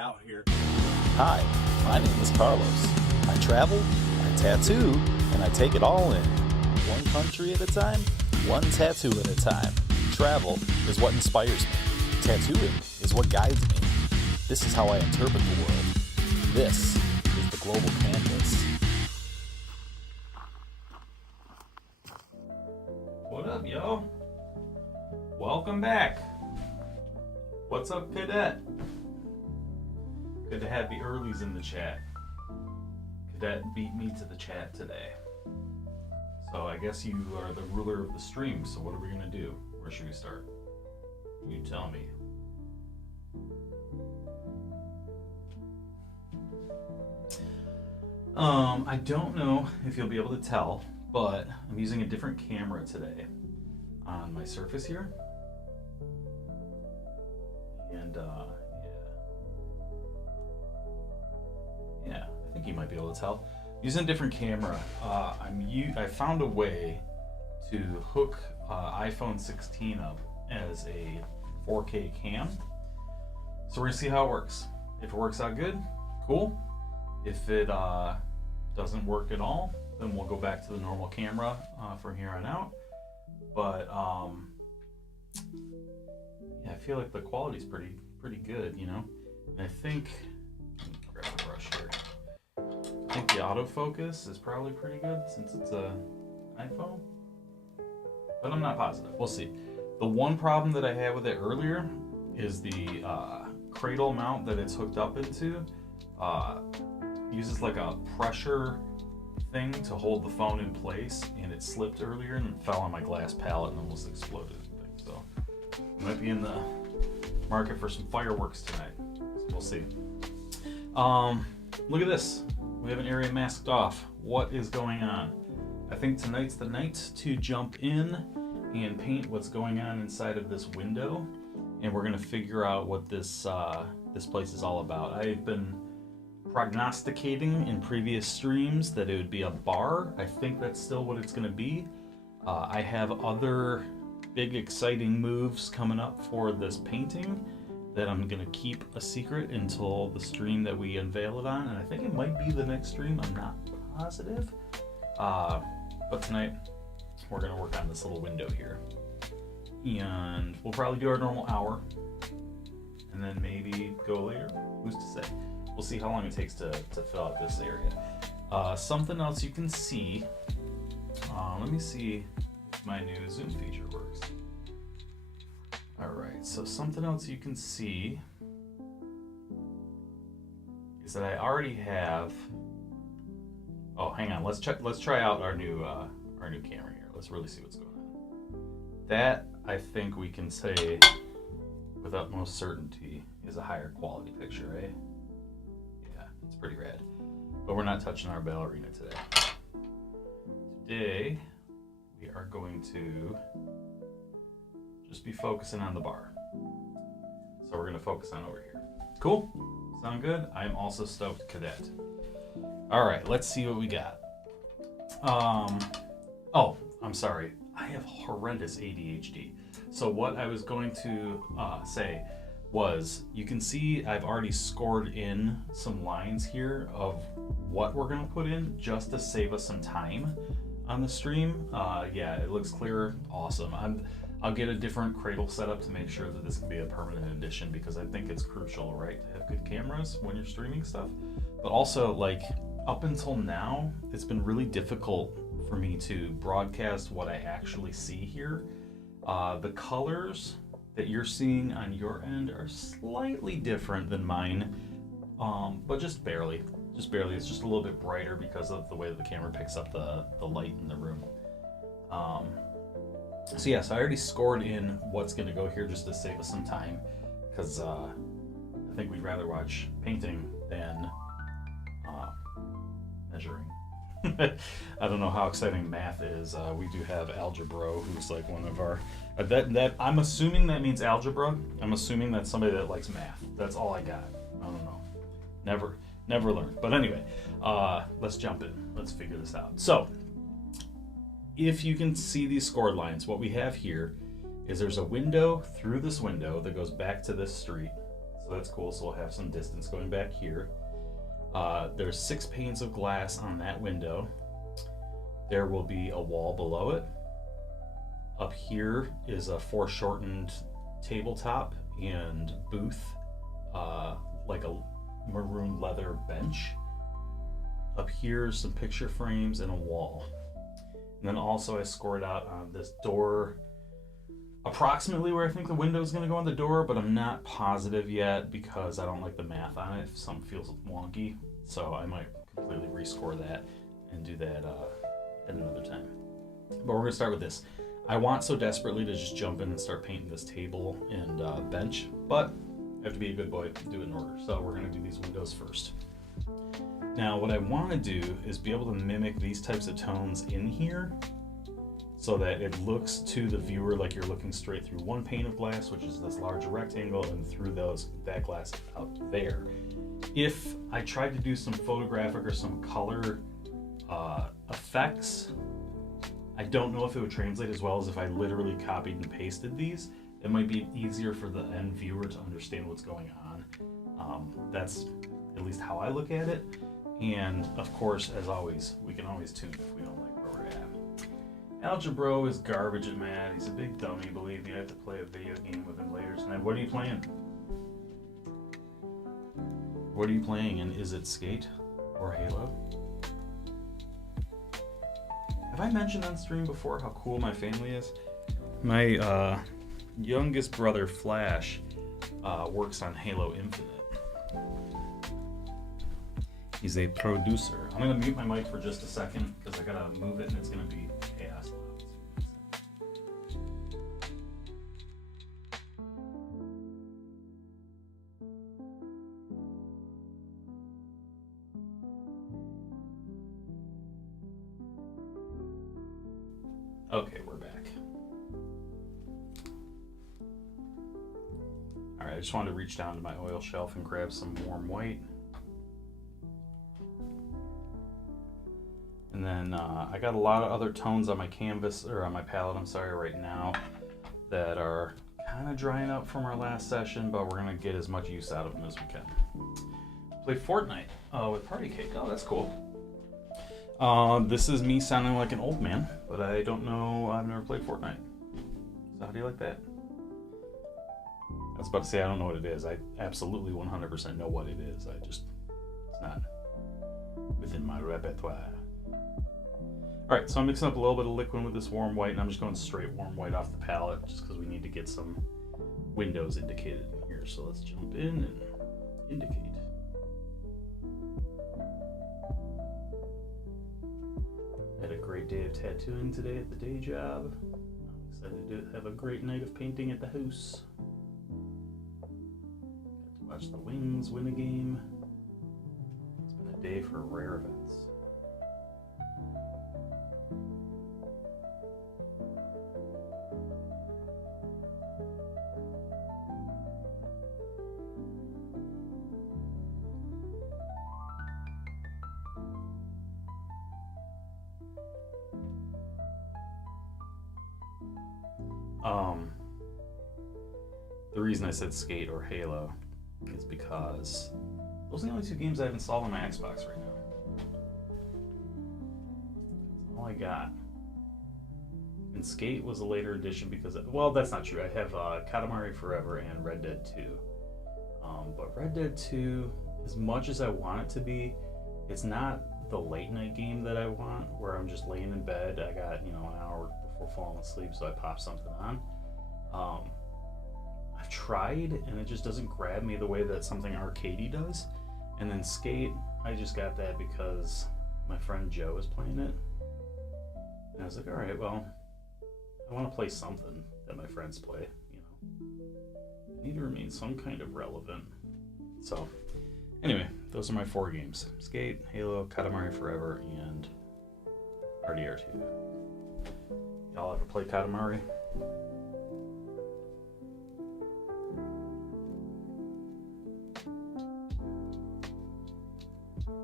out here. Hi, my name is Carlos. I travel, I tattoo, and I take it all in. One country at a time, one tattoo at a time. Travel is what inspires me. Tattooing is what guides me. This is how I interpret the world. This is the global canvas. What up, yo? Welcome back. What's up, Cadet? Good to have the earlies in the chat. Cadet beat me to the chat today. So I guess you are the ruler of the stream, so what are we gonna do? Where should we start? You tell me. I don't know if you'll be able to tell, but I'm using a different camera today on my Surface here. And yeah, I think you might be able to tell. Using a different camera, I found a way to hook iPhone 16 up as a 4K cam. So we're gonna see how it works. If it works out good, cool. If it doesn't work at all, then we'll go back to the normal camera from here on out. But yeah, I feel like the quality's pretty good, you know. And I think, let me grab a brush here. I think the autofocus is probably pretty good since it's a iPhone, but I'm not positive. We'll see. The one problem that I had with it earlier is the cradle mount that it's hooked up into uses like a pressure thing to hold the phone in place, and it slipped earlier and fell on my glass palette and almost exploded. So I might be in the market for some fireworks tonight. So we'll see. Look at this. We have an area masked off. What is going on? I think tonight's the night to jump in and paint what's going on inside of this window, and we're gonna figure out what this place is all about. I've been prognosticating in previous streams that it would be a bar. I think that's still what it's gonna be. I have other big exciting moves coming up for this painting that I'm gonna keep a secret until the stream that we unveil it on, and I think it might be the next stream, I'm not positive. But tonight we're gonna work on this little window here, and we'll probably do our normal hour and then maybe go later. Who's to say? We'll see how long it takes to fill out this area. Something else you can see, let me see if my new zoom feature works. Alright, so something else you can see is that I already have, oh hang on, let's try out our new camera here. Let's really see what's going on. That I think we can say with utmost certainty is a higher quality picture, right? Yeah, it's pretty rad. But we're not touching our ballerina today. Today we are going to just be focusing on the bar. So we're gonna focus on over here. Cool? Sound good? I'm also stoked, Cadet. All right, let's see what we got. Oh, I'm sorry. I have horrendous ADHD. So what I was going to say was, you can see I've already scored in some lines here of what we're gonna put in just to save us some time on the stream. Yeah, it looks clearer. Awesome. I'll get a different cradle setup to make sure that this can be a permanent addition, because I think it's crucial, right, to have good cameras when you're streaming stuff. But also, like, up until now, it's been really difficult for me to broadcast what I actually see here. The colors that you're seeing on your end are slightly different than mine, but just barely. Just barely. It's just a little bit brighter because of the way that the camera picks up the light in the room. So yes, I already scored in what's going to go here just to save us some time, because I think we'd rather watch painting than measuring. I don't know how exciting math is. We do have Algebra, who's like one of our that I'm assuming that means algebra. I'm assuming that's somebody that likes math. That's all I got. I don't know. Never learned. But anyway, let's jump in. Let's figure this out. So, if you can see these scored lines, what we have here is there's a window through this window that goes back to this street. So that's cool. So we'll have some distance going back here. There's 6 panes of glass on that window. There will be a wall below it. Up here is a foreshortened tabletop and booth, like a maroon leather bench. Up here, some picture frames and a wall. And then also I scored out on this door approximately where I think the window is going to go on the door, but I'm not positive yet because I don't like the math on it if something feels wonky. So I might completely rescore that and do that at another time. But we're going to start with this. I want so desperately to just jump in and start painting this table and bench, but I have to be a good boy, do it in order. So we're going to do these windows first. Now what I want to do is be able to mimic these types of tones in here so that it looks to the viewer like you're looking straight through one pane of glass, which is this larger rectangle, and through that glass out there. If I tried to do some photographic or some color effects, I don't know if it would translate as well as if I literally copied and pasted these. It might be easier for the end viewer to understand what's going on. That's at least how I look at it. And of course, as always, we can always tune if we don't like where we're at. Algebro is garbage at math. He's a big dummy, believe me. I have to play a video game with him later tonight. What are you playing? What are you playing, and is it Skate or Halo? Have I mentioned on stream before how cool my family is? My youngest brother, Flash, works on Halo Infinite. He's a producer. I'm going to mute my mic for just a second because I got to move it and it's going to be chaos. Okay, we're back. Alright, I just wanted to reach down to my oil shelf and grab some warm white. And then I got a lot of other tones on my canvas, or on my palette, I'm sorry, right now that are kind of drying up from our last session, but we're going to get as much use out of them as we can. Played Fortnite with Party Cake. Oh, that's cool. This is me sounding like an old man, but I don't know, I've never played Fortnite. So how do you like that? I was about to say I don't know what it is. I absolutely 100% know what it is. It's not within my repertoire. Alright, so I'm mixing up a little bit of liquid with this warm white, and I'm just going straight warm white off the palette just because we need to get some windows indicated in here. So let's jump in and indicate. Had a great day of tattooing today at the day job. I'm excited to have a great night of painting at the house. Got to watch the Wings win a game. It's been a day for rare events. The reason I said Skate or Halo is because those are the only 2 games I have installed on my Xbox right now. That's all I got. And Skate was a later edition because, well, that's not true. I have Katamari Forever and Red Dead 2. But Red Dead 2, as much as I want it to be, it's not the late night game that I want, where I'm just laying in bed. I got, an hour before falling asleep, so I pop something on. I've tried, and it just doesn't grab me the way that something arcadey does. And then Skate, I just got that because my friend Joe is playing it. And I was like, all right, well, I want to play something that my friends play, I need to remain some kind of relevant. So, anyway, those are my 4 games. Skate, Halo, Katamari Forever, and RDR2. Y'all ever play Katamari?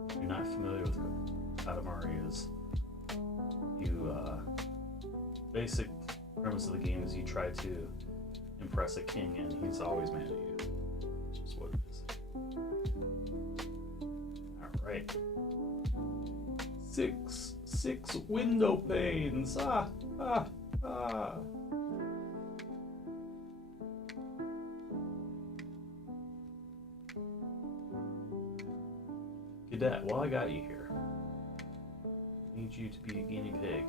If you're not familiar with Katamari, is basic premise of the game is you try to impress a king and he's always mad at you. Which is what it right. Six window panes. Ah. Cadet, while I got you here, I need you to be a guinea pig.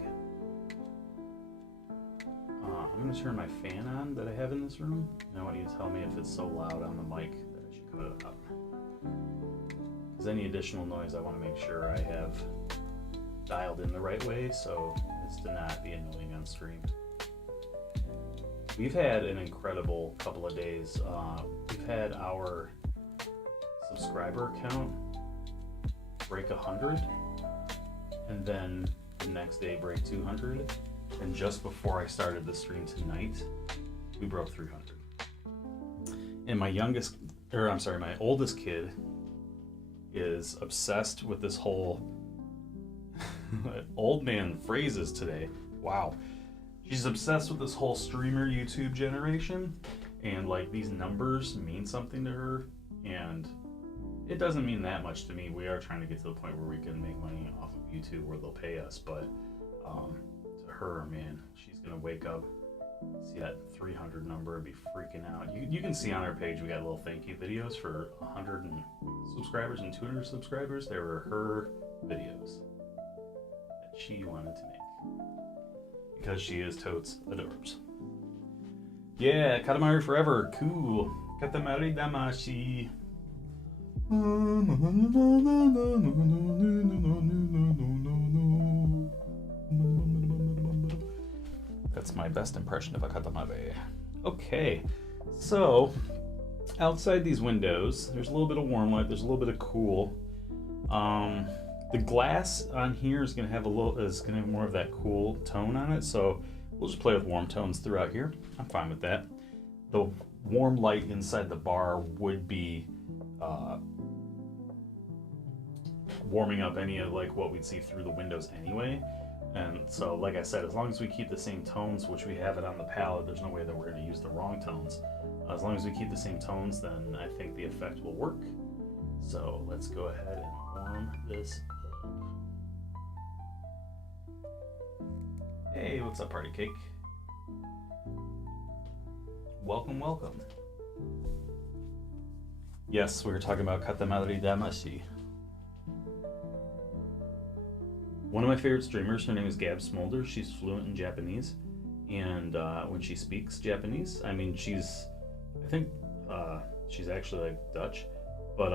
I'm going to turn my fan on that I have in this room, and I want you to tell me if it's so loud on the mic that I should cut it up. Because any additional noise, I want to make sure I have dialed in the right way so as to not be annoying on stream. We've had an incredible couple of days. We've had our subscriber count break 100, and then the next day break 200, and just before I started the stream tonight, we broke 300. And my oldest kid is obsessed with this whole old man phrases today. Wow. She's obsessed with this whole streamer YouTube generation, and like these numbers mean something to her, and it doesn't mean that much to me. We are trying to get to the point where we can make money off of YouTube where they'll pay us, but to her, man, she's gonna wake up, see that 300 number and be freaking out. You can see on our page we got little thank you videos for 100 subscribers and 200 subscribers. They were her videos that she wanted to make because she is totes adorbs. Yeah, Katamari forever, cool. Katamari damashi. That's my best impression of a katamari. Okay, so outside these windows, there's a little bit of warm light, there's a little bit of cool. The glass on here is gonna have more of that cool tone on it, so we'll just play with warm tones throughout here. I'm fine with that. The warm light inside the bar would be warming up any of like what we'd see through the windows anyway. And so, like I said, as long as we keep the same tones, which we have it on the palette, there's no way that we're going to use the wrong tones. As long as we keep the same tones, then I think the effect will work. So let's go ahead and warm this up. Hey, what's up, party cake? Welcome, welcome. Yes, we were talking about Katamari Damashi. One of my favorite streamers, her name is Gab Smolder. She's fluent in Japanese, and when she speaks Japanese, I mean, I think she's actually like Dutch, but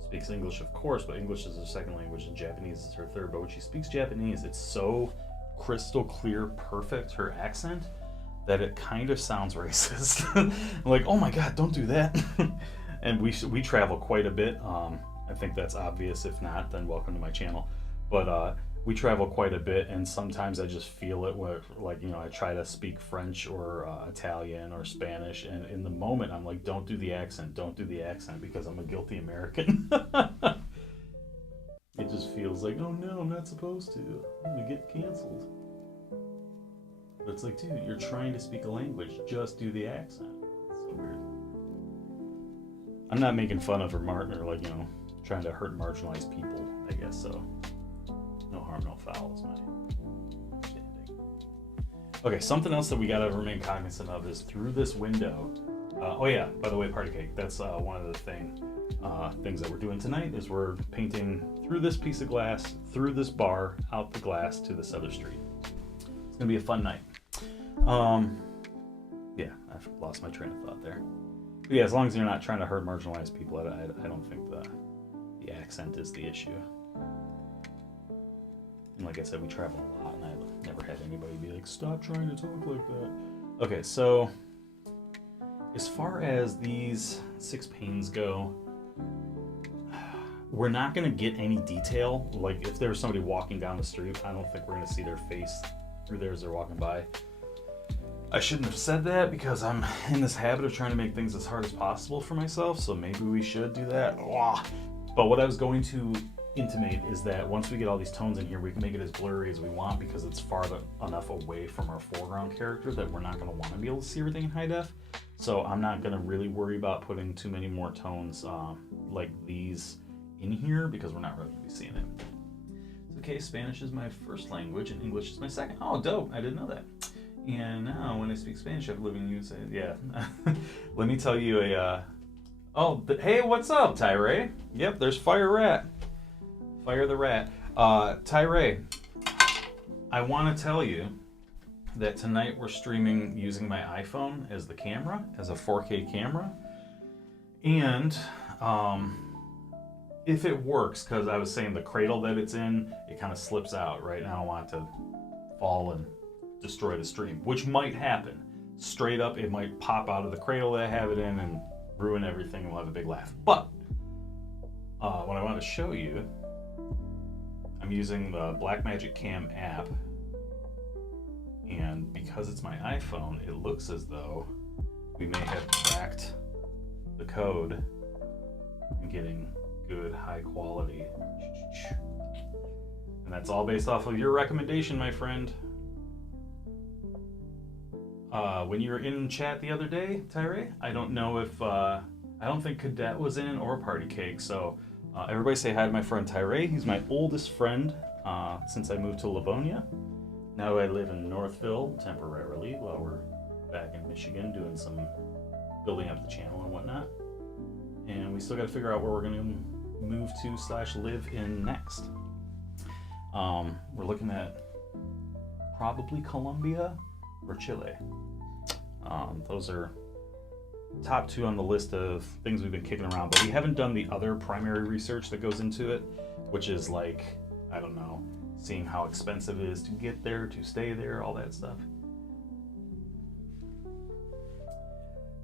speaks English, of course, but English is her second language and Japanese is her third. But when she speaks Japanese, it's so crystal clear, perfect, her accent, that it kind of sounds racist. I'm like, oh my god, don't do that. And we travel quite a bit. I think that's obvious. If not, then welcome to my channel. But we travel quite a bit, and sometimes I just feel it where, like, you know, I try to speak French or Italian or Spanish, and in the moment I'm like, don't do the accent, because I'm a guilty American. It just feels like, oh no, I'm not supposed to. I'm gonna get canceled. But it's like, dude, you're trying to speak a language, just do the accent. It's so weird. I'm not making fun of her or like, you know, trying to hurt marginalized people, I guess so. No harm, no foul is my understanding. Okay, something else that we gotta remain cognizant of is through this window. Oh yeah, by the way, party cake, that's one of the things that we're doing tonight is we're painting through this piece of glass, through this bar, out the glass to this other street. It's gonna be a fun night. Yeah, I've lost my train of thought there. But yeah, as long as you're not trying to hurt marginalized people, I don't think the accent is the issue. And like I said, we travel a lot, and I've never had anybody be like, stop trying to talk like that. Okay, so as far as these 6 panes go, we're not going to get any detail. Like, if there's somebody walking down the street, I don't think we're going to see their face through there as they're walking by. I shouldn't have said that because I'm in this habit of trying to make things as hard as possible for myself, so maybe we should do that. But what I was going to intimate is that once we get all these tones in here, we can make it as blurry as we want because it's far enough away from our foreground character that we're not going to want to be able to see everything in high def. So I'm not going to really worry about putting too many more tones like these in here because we're not really going to be seeing it. It's okay, Spanish is my first language and English is my second. Oh, dope. I didn't know that. And now when I speak Spanish, I've lived in the USA. Yeah. Let me tell you hey, what's up, Tyree? Yep, there's Fire Rat. Fire the Rat. Tyree, I want to tell you that tonight we're streaming using my iPhone as the camera, as a 4K camera. And if it works, because I was saying the cradle that it's in, it kind of slips out, right? And I don't want it to fall and destroy the stream, which might happen. Straight up, it might pop out of the cradle that I have it in and ruin everything, and we'll have a big laugh. But what I want to show you, I'm using the Blackmagic Cam app, and because it's my iPhone, it looks as though we may have cracked the code and getting good high quality. And that's all based off of your recommendation, my friend. When you were in chat the other day, Tyree, I don't know if I don't think Cadet was in or Party Cake. So everybody say hi to my friend Tyree. He's my oldest friend since I moved to Livonia. Now I live in Northville temporarily while we're back in Michigan doing some building up the channel and whatnot. And we still got to figure out where we're going to move to / live in next. We're looking at probably Colombia or Chile. Those are top 2 on the list of things we've been kicking around, but we haven't done the other primary research that goes into it, which is like, I don't know, seeing how expensive it is to get there, to stay there, all that stuff.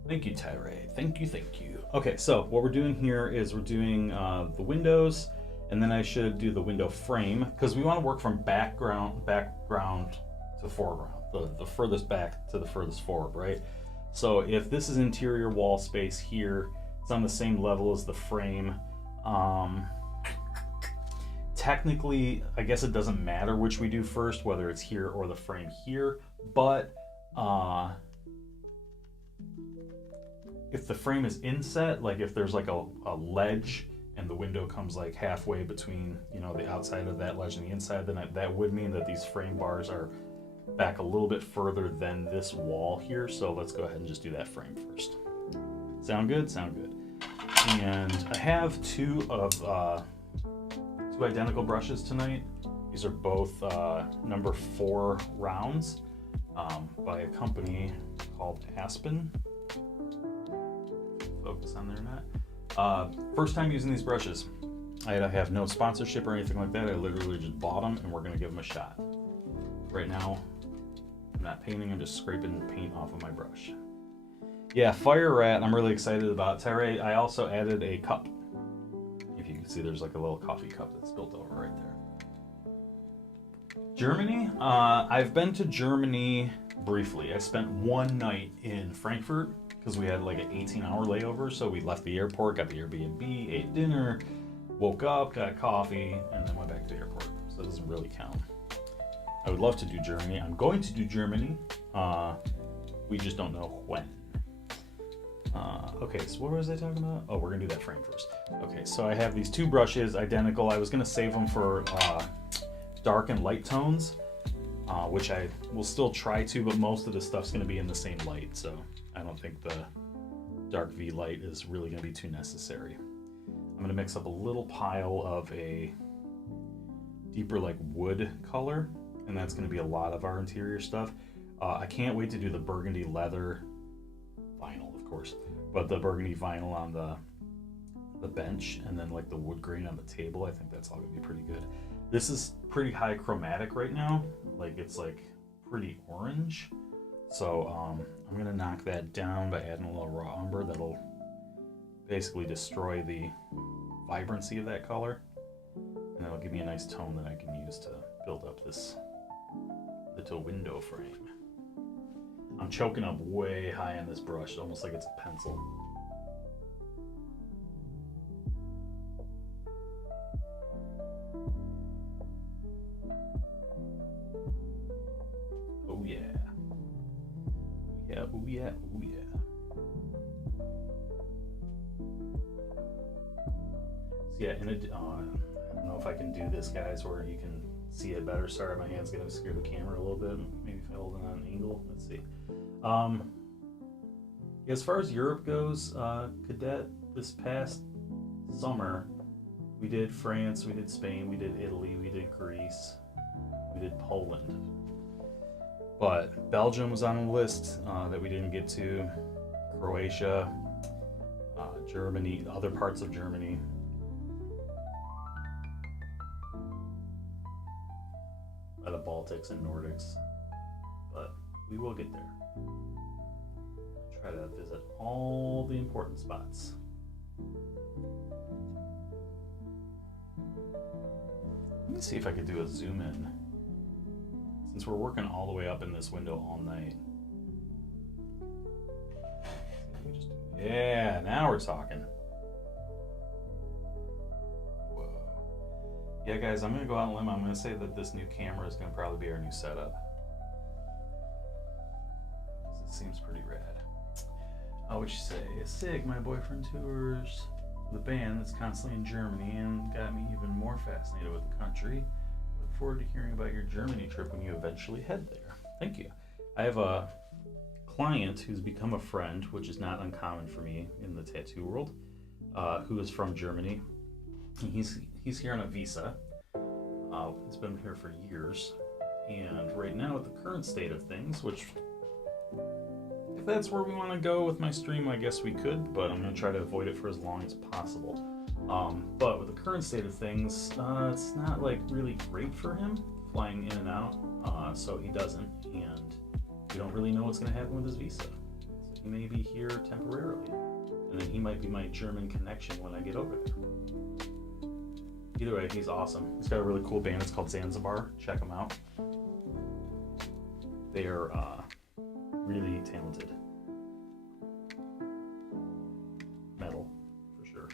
Thank you, Tyree. Thank you. Okay, so what we're doing here is we're doing the windows, and then I should do the window frame, because we want to work from background to foreground, the furthest back to the furthest forward, right? So if this is interior wall space here, it's on the same level as the frame. Technically, I guess it doesn't matter which we do first, whether it's here or the frame here, but if the frame is inset, like if there's like a ledge and the window comes like halfway between, you know, the outside of that ledge and the inside, then that would mean that these frame bars are back a little bit further than this wall here. So let's go ahead and just do that frame first. Sound good? Sound good. And I have two identical brushes tonight. These are both number 4 rounds by a company called Aspen. Focus on there or not. First time using these brushes. I have no sponsorship or anything like that. I literally just bought them and we're gonna give them a shot. Right now, I'm not painting, I'm just scraping paint off of my brush. Yeah, Fire Rat, I'm really excited about. Tyree, I also added a cup. If you can see, there's like a little coffee cup that's spilled over right there. Germany? I've been to Germany briefly. I spent one night in Frankfurt because we had like an 18-hour layover. So we left the airport, got the Airbnb, ate dinner, woke up, got coffee, and then went back to the airport. So it doesn't really count. I would love to do Germany. I'm going to do Germany. We just don't know when. Okay, so what was I talking about? Oh, we're gonna do that frame first. Okay, so I have these 2 brushes, identical. I was gonna save them for dark and light tones, which I will still try to, but most of the stuff's gonna be in the same light, so I don't think the dark V light is really gonna be too necessary. I'm gonna mix up a little pile of a deeper like wood color, and that's gonna be a lot of our interior stuff. I can't wait to do the burgundy leather vinyl, of course, but the burgundy vinyl on the bench, and then like the wood grain on the table. I think that's all gonna be pretty good. This is pretty high chromatic right now, like it's like pretty orange. So I'm gonna knock that down by adding a little raw umber that'll basically destroy the vibrancy of that color, and that'll give me a nice tone that I can use to build up this little window frame. I'm choking up way high on this brush, almost like it's a pencil. Oh yeah. Yeah, oh yeah, oh yeah. yeah, and I don't know if I can do this, guys, where you can see it better. Sorry, my hand's gonna obscure the camera a little bit. Maybe if I hold it on an angle. Let's see. As far as Europe goes, Cadet, this past summer, we did France, we did Spain, we did Italy, we did Greece, we did Poland. But Belgium was on the list that we didn't get to. Croatia, Germany, other parts of Germany. The Baltics and Nordics. But we will get there. Try to visit all the important spots. Let me see if I could do a zoom in. Since we're working all the way up in this window all night. Yeah, now we're talking. Whoa. Yeah, guys, I'm going to go out on a limb. I'm going to say that this new camera is going to probably be our new setup. It seems pretty rad. What you say? Sig, my boyfriend, tours the band that's constantly in Germany and got me even more fascinated with the country. Look forward to hearing about your Germany trip when you eventually head there. Thank you. I have a client who's become a friend, which is not uncommon for me in the tattoo world, who is from Germany. He's here on a visa. He's been here for years, and right now with the current state of things, which if that's where we want to go with my stream, I guess we could, but I'm going to try to avoid it for as long as possible. But with the current state of things, it's not like really great for him flying in and out, so he doesn't, and we don't really know what's going to happen with his visa. So he may be here temporarily, and then he might be my German connection when I get over there. Either way, he's awesome. He's got a really cool band. It's called Zanzibar. Check them out. They are really talented. Metal, for sure.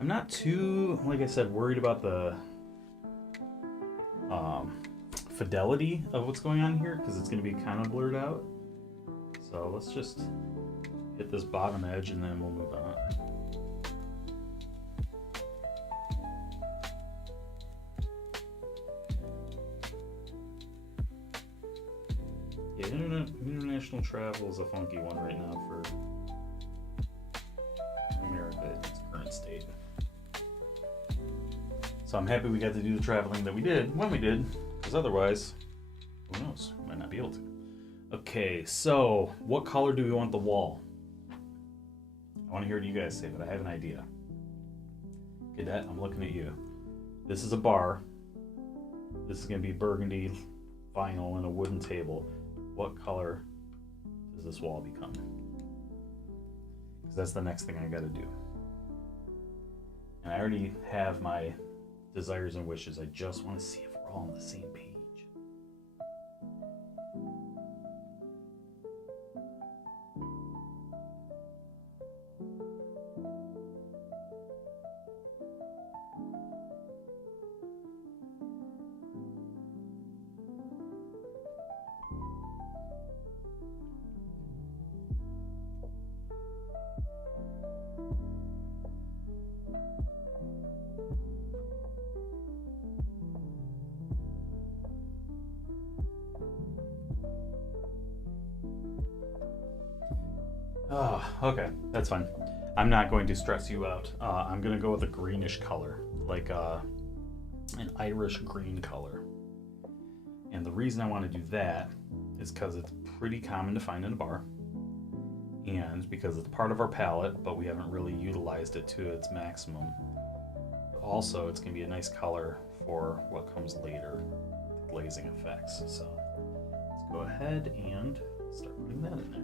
I'm not too, like I said, worried about the fidelity of what's going on here, because it's going to be kind of blurred out. So let's just hit this bottom edge and then we'll move on. Yeah, international travel is a funky one right now for America in its current state. So I'm happy we got to do the traveling that we did when we did, because otherwise, who knows, we might not be able to. Okay, so what color do we want the wall? I want to hear what you guys say, but I have an idea. Cadet, I'm looking at you. This is a bar. This is going to be burgundy vinyl and a wooden table. What color does this wall become? Because that's the next thing I got to do. And I already have my desires and wishes. I just want to see if we're all on the same page. Oh, okay, that's fine. I'm not going to stress you out. I'm going to go with a greenish color, like an Irish green color. And the reason I want to do that is because it's pretty common to find in a bar, and because it's part of our palette, but we haven't really utilized it to its maximum. Also, it's going to be a nice color for what comes later, the glazing effects. So let's go ahead and start putting that in there.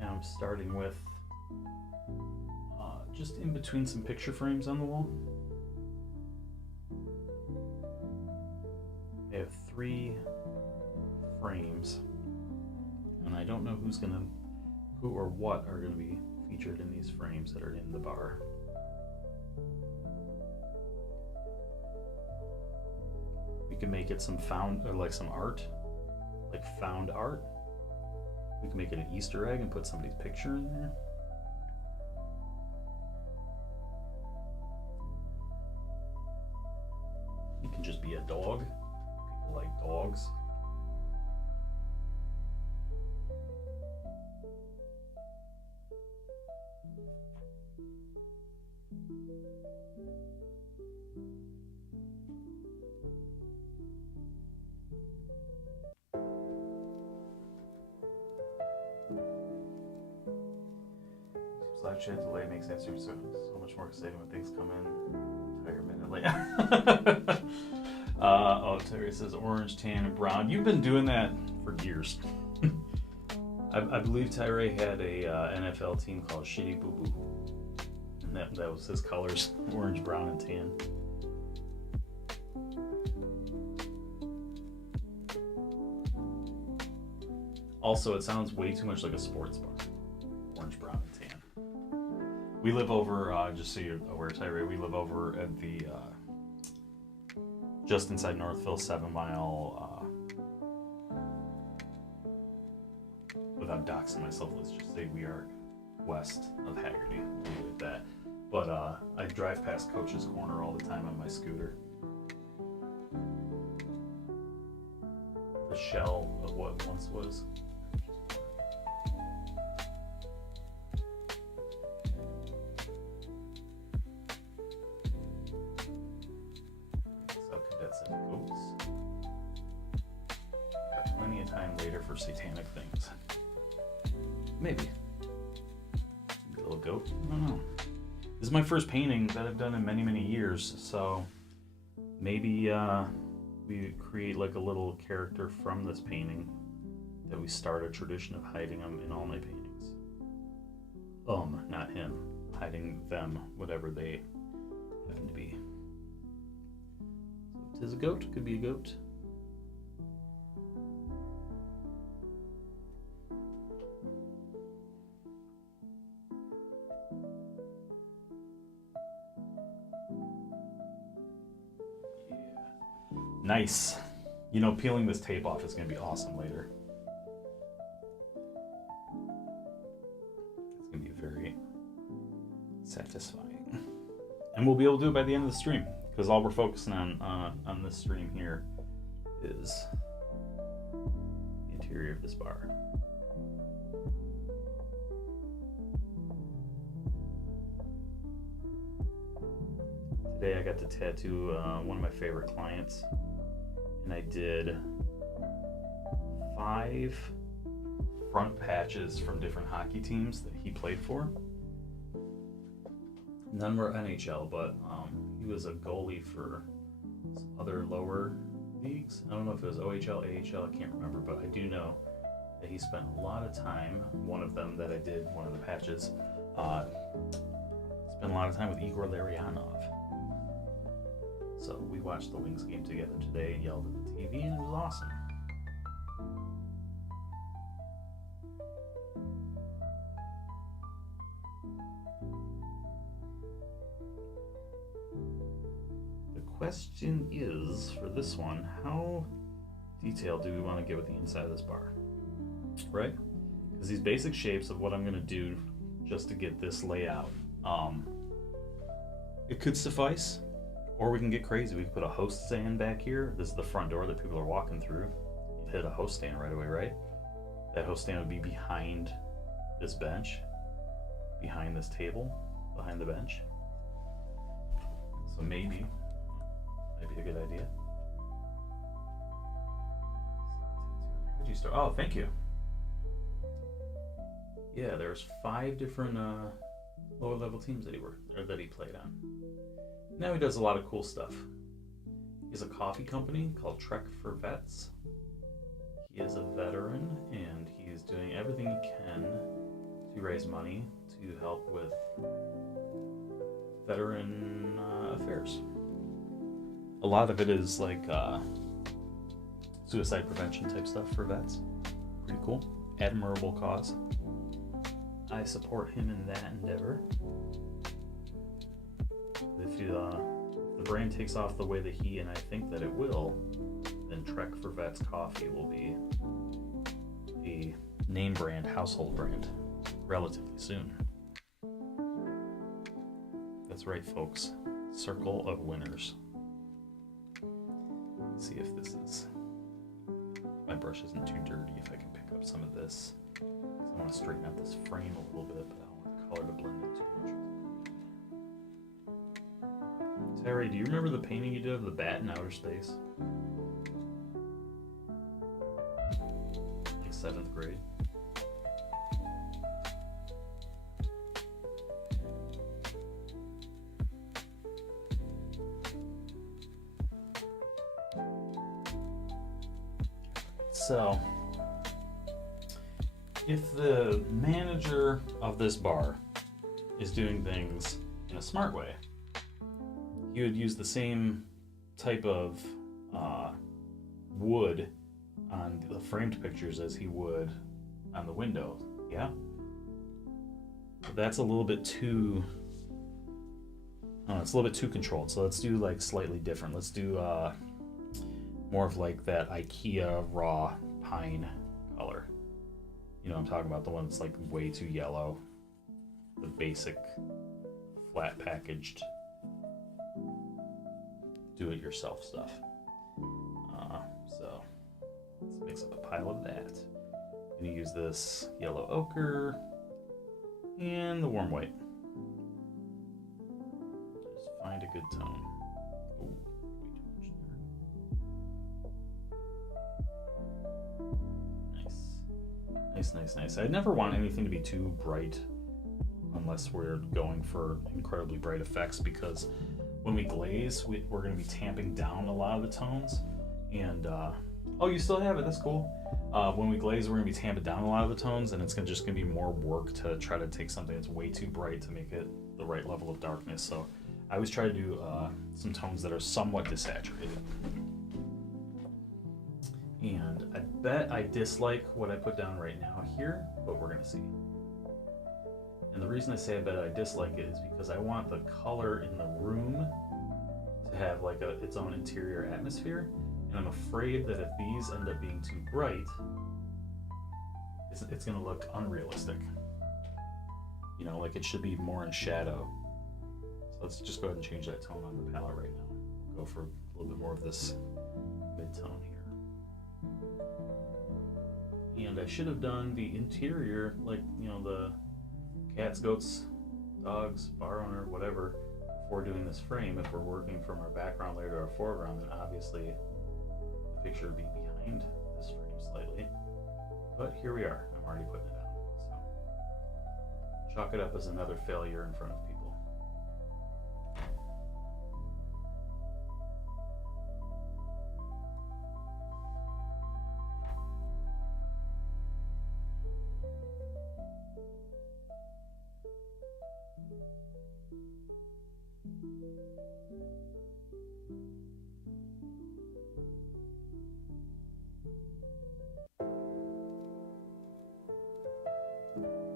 Now I'm starting with just in between some picture frames on the wall. I have 3 frames, and I don't know who or what are gonna be featured in these frames that are in the bar. We can make it some found, or like some art, like found art. We can make it an Easter egg and put somebody's picture in there. You can just be a dog. People like dogs. Slideshow delay makes answering so much more exciting when things come in. Entire minute late. Oh, Terry says orange, tan, and brown. You've been doing that for years. I believe Tyree had a NFL team called Shitty Boo Boo. And that was his colors, orange, brown, and tan. Also, it sounds way too much like a sports bar. Orange, brown, and tan. We live over, just so you're aware, Tyree, we live over at the, just inside Northville, 7 Mile, without doxing myself, let's just say we are west of Haggerty, like that. But I drive past Coach's Corner all the time on my scooter. The shell of what once was. For satanic things. Maybe. A little goat? I don't know. This is my first painting that I've done in many, many years, so maybe we create like a little character from this painting that we start a tradition of hiding them in all my paintings. Not him. Hiding them, whatever they happen to be. So it is a goat, could be a goat. Nice. You know, peeling this tape off is going to be awesome later. It's going to be very satisfying. And we'll be able to do it by the end of the stream, because all we're focusing on this stream here is the interior of this bar. Today I got to tattoo one of my favorite clients. And I did 5 front patches from different hockey teams that he played for. None were NHL, but he was a goalie for some other lower leagues. I don't know if it was OHL, AHL, I can't remember, but I do know that he spent a lot of time, one of them that I did, one of the patches, spent a lot of time with Igor Larionov. So we watched the Wings game together today and yelled at the TV, and it was awesome. The question is, for this one, how detailed do we want to get with the inside of this bar? Right? Because these basic shapes of what I'm going to do just to get this layout, it could suffice. Or we can get crazy. We can put a host stand back here. This is the front door that people are walking through. You'd hit a host stand right away, right? That host stand would be behind this bench, behind this table, behind the bench. So maybe a good idea. How'd you start? Oh, thank you. Yeah, there's 5 different lower level teams that he played on. Now he does a lot of cool stuff. He has a coffee company called Trek for Vets. He is a veteran, and he is doing everything he can to raise money to help with veteran affairs. A lot of it is like suicide prevention type stuff for vets. Pretty cool. Admirable cause. I support him in that endeavor. If the brand takes off the way that he and I think that it will, then Trek for Vets Coffee will be a name brand, household brand, relatively soon. That's right, folks. Circle of winners. Let's see if this is... My brush isn't too dirty, if I can pick up some of this. I want to straighten out this frame a little bit, but I don't want the color to blend in too much. Terry, do you remember the painting you did of the bat in outer space? Like 7th grade. So, if the manager of this bar is doing things in a smart way, he would use the same type of wood on the framed pictures as he would on the window. Yeah? But that's a little bit too... it's a little bit too controlled, so let's do like slightly different. Let's do more of like that IKEA raw pine color. You know what I'm talking about, the one that's like way too yellow. The basic flat packaged do-it-yourself stuff. So let's mix up a pile of that. I'm gonna use this yellow ochre and the warm white. Just find a good tone. Oh, way too much there. Nice. I never want anything to be too bright unless we're going for incredibly bright effects, because when we glaze, we're going to be tamping down a lot of the tones. And, oh, you still have it, that's cool. When we glaze, we're going to be tamping down a lot of the tones, and it's just going to be more work to try to take something that's way too bright to make it the right level of darkness. So I always try to do some tones that are somewhat desaturated. And I bet I dislike what I put down right now here, but we're going to see. And the reason I say I bet I dislike it is because I want the color in the room to have like its own interior atmosphere. And I'm afraid that if these end up being too bright, it's going to look unrealistic. You know, like it should be more in shadow. So let's just go ahead and change that tone on the palette right now. We'll go for a little bit more of this mid-tone here. And I should have done the interior, like, you know, the cats, goats, dogs, bar owner, whatever, before doing this frame. If we're working from our background layer to our foreground, then obviously the picture would be behind this frame slightly. But here we are. I'm already putting it on. So chalk it up as another failure in front of people.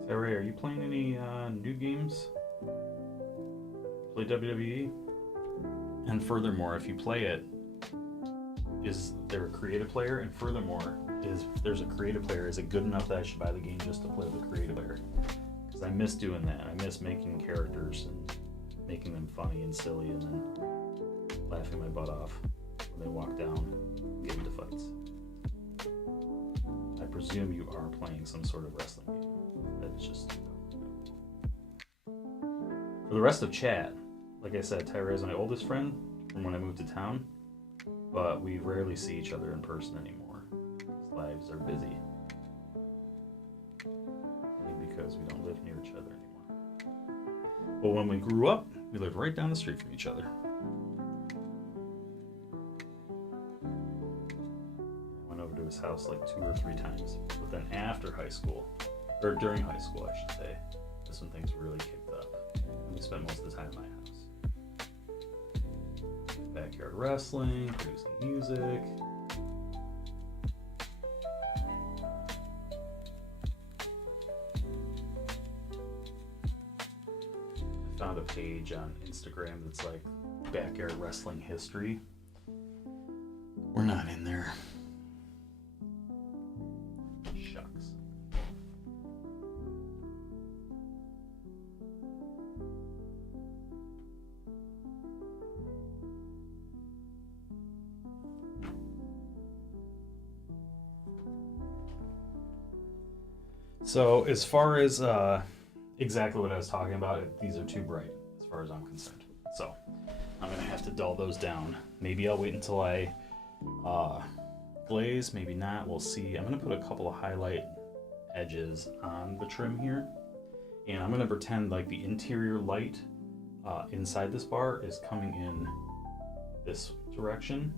Hey Ray, are you playing any new games? Play WWE? And furthermore, if you play it, is there a creative player? And furthermore, if there's a creative player, is it good enough that I should buy the game just to play the creative player? Because I miss doing that. I miss making characters and making them funny and silly and then laughing my butt off when they walk down and get into fights. I presume you are playing some sort of wrestling game. That's just... For the rest of chat, like I said, Tyra is my oldest friend from when I moved to town, but we rarely see each other in person anymore because lives are busy. Maybe because we don't live near each other anymore. But when we grew up, we lived right down the street from each other. I went over to his house like 2 or 3 times, but then after high school, or during high school, I should say, that's when things really kicked up. And we spent most of the time at my house. Backyard wrestling, producing music. I found a page on Instagram that's like backyard wrestling history. We're not in there. ducks. So as far as exactly what I was talking about, these are too bright as far as I'm concerned. So I'm gonna have to dull those down. Maybe I'll wait until I glaze, maybe not, we'll see. I'm gonna put a couple of highlight edges on the trim here, and I'm gonna pretend like the interior light inside this bar is coming in this direction.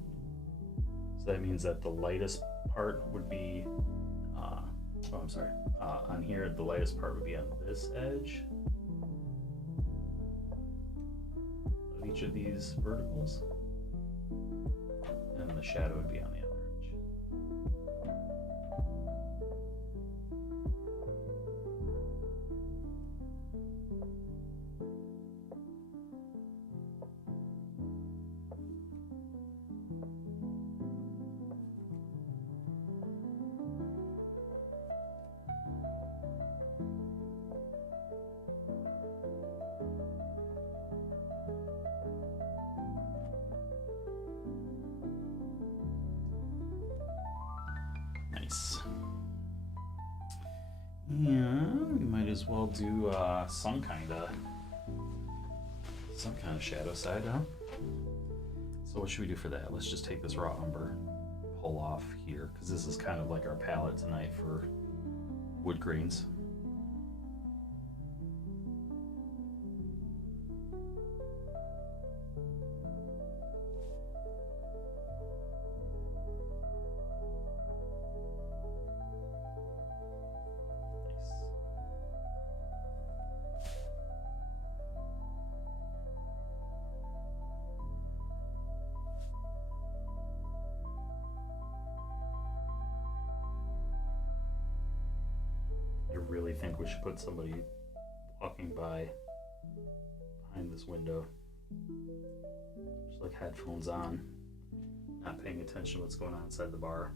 So that means that the lightest part would be on here, the lightest part would be on this edge of each of these verticals, and then the shadow would be on the other edge. Nice. Yeah, we might as well do some kind of shadow side, huh? So what should we do for that? Let's just take this raw umber, pull off here, because this is kind of like our palette tonight for wood grains. I really think we should put somebody walking by behind this window, just like headphones on, not paying attention to what's going on inside the bar.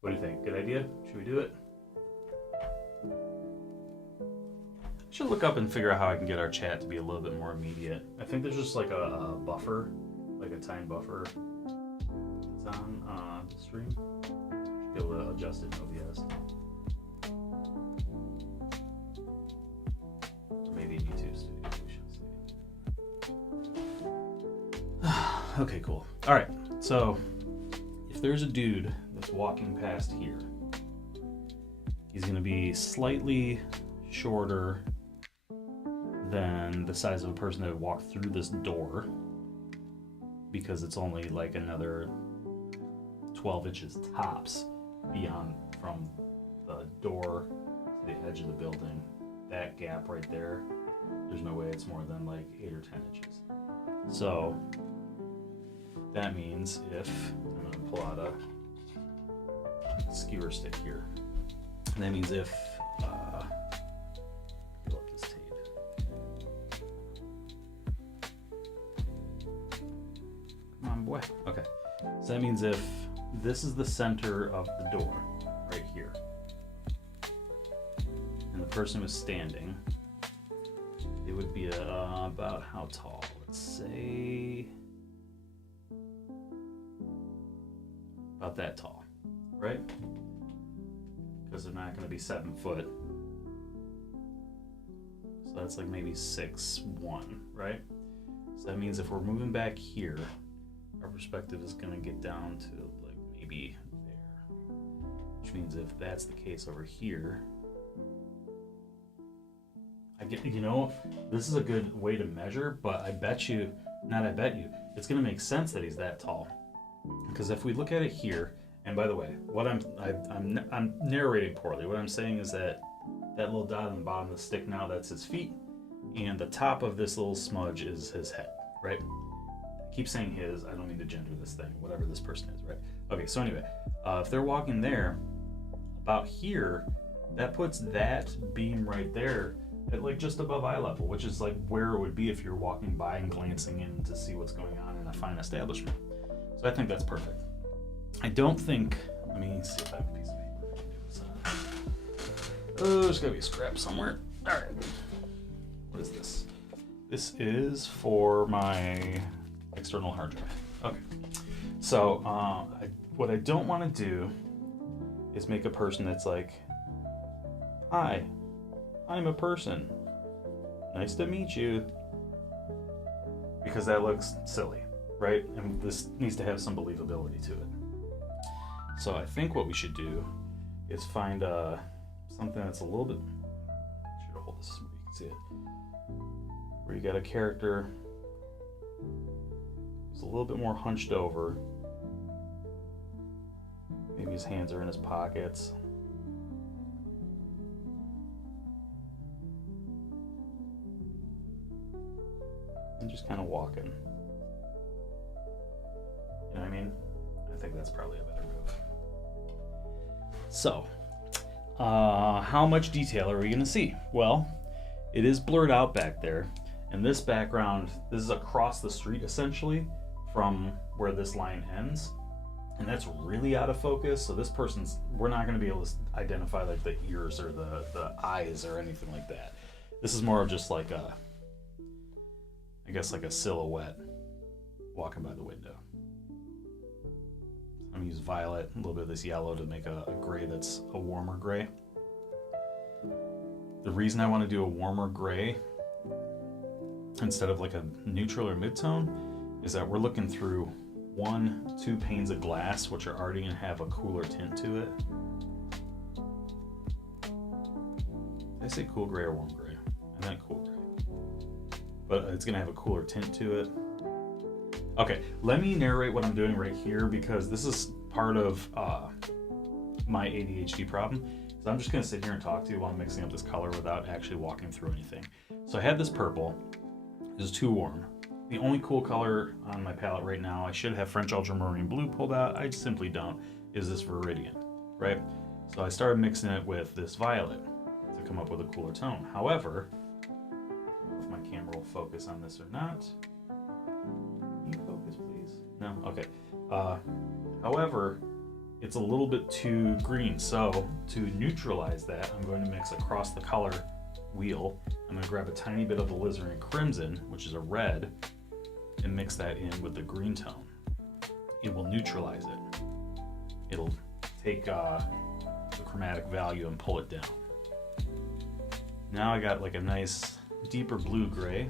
What do you think? Good idea? Should we do it? I should look up and figure out how I can get our chat to be a little bit more immediate. I think there's just like a buffer, like a time buffer that's on the stream. Should be able to adjust it in OBS. Maybe in YouTube Studio, we should see. Okay, cool. All right, so if there's a dude that's walking past here, he's gonna be slightly shorter than the size of a person that would walk through this door, because it's only like another 12 inches tops beyond from the door to the edge of the building. That gap right there, there's no way it's more than like 8 or 10 inches. So that means if I'm gonna pull out a skewer stick here, and that means if pull up this tape. Come on, boy. Okay. So that means if this is the center of the door right here, and the person was standing, it would be about how tall? Let's say about that tall, right? Because they're not going to be 7 foot. So that's like maybe 6'1", right? So that means if we're moving back here, our perspective is going to get down to like maybe there. Which means if that's the case over here, this is a good way to measure, but I bet you, it's going to make sense that he's that tall. Because if we look at it here, and by the way, what I'm narrating poorly. What I'm saying is that little dot on the bottom of the stick now, that's his feet, and the top of this little smudge is his head, right? I keep saying his, I don't mean to gender this thing, whatever this person is, right? Okay, so anyway, if they're walking there, about here, that puts that beam right there at like just above eye level, which is like where it would be if you're walking by and glancing in to see what's going on in a fine establishment. So I think that's perfect. I don't think, let me see if I have a piece of paper. Oh, there's gotta be a scrap somewhere. All right. What is this? This is for my external hard drive. Okay. So, what I don't want to do is make a person that's like, "Hi, I'm a person. Nice to meet you." Because that looks silly, right? And this needs to have some believability to it. So I think what we should do is find something that's a little bit. I should hold this so you can see it. Where you got a character who's a little bit more hunched over. Maybe his hands are in his pockets. And just kind of walking. You know what I mean? I think that's probably a better move. So, how much detail are we going to see? Well, it is blurred out back there. And this background, this is across the street essentially from where this line ends. And that's really out of focus. So this person's, we're not going to be able to identify like the ears or the eyes or anything like that. This is more of just like a, I guess like a silhouette walking by the window. I'm going to use violet, a little bit of this yellow to make a gray that's a warmer gray. The reason I want to do a warmer gray instead of like a neutral or mid-tone is that we're looking through 1-2 panes of glass, which are already going to have a cooler tint to it. Did I say cool gray or warm gray? I meant cool gray. But it's going to have a cooler tint to it. Okay, let me narrate what I'm doing right here because this is part of my ADHD problem. So I'm just going to sit here and talk to you while I'm mixing up this color without actually walking through anything. So I had this purple. It was too warm. The only cool color on my palette right now, I should have French ultramarine blue pulled out, I simply don't, is this Viridian, right? So I started mixing it with this violet to come up with a cooler tone. However, if my camera will focus on this or not. Can you focus, please? No? Okay. However, it's a little bit too green, so to neutralize that, I'm going to mix across the color wheel. I'm going to grab a tiny bit of alizarin crimson, which is a red, and mix that in with the green tone. It will neutralize it. It'll take the chromatic value and pull it down. Now I got like a nice deeper blue gray,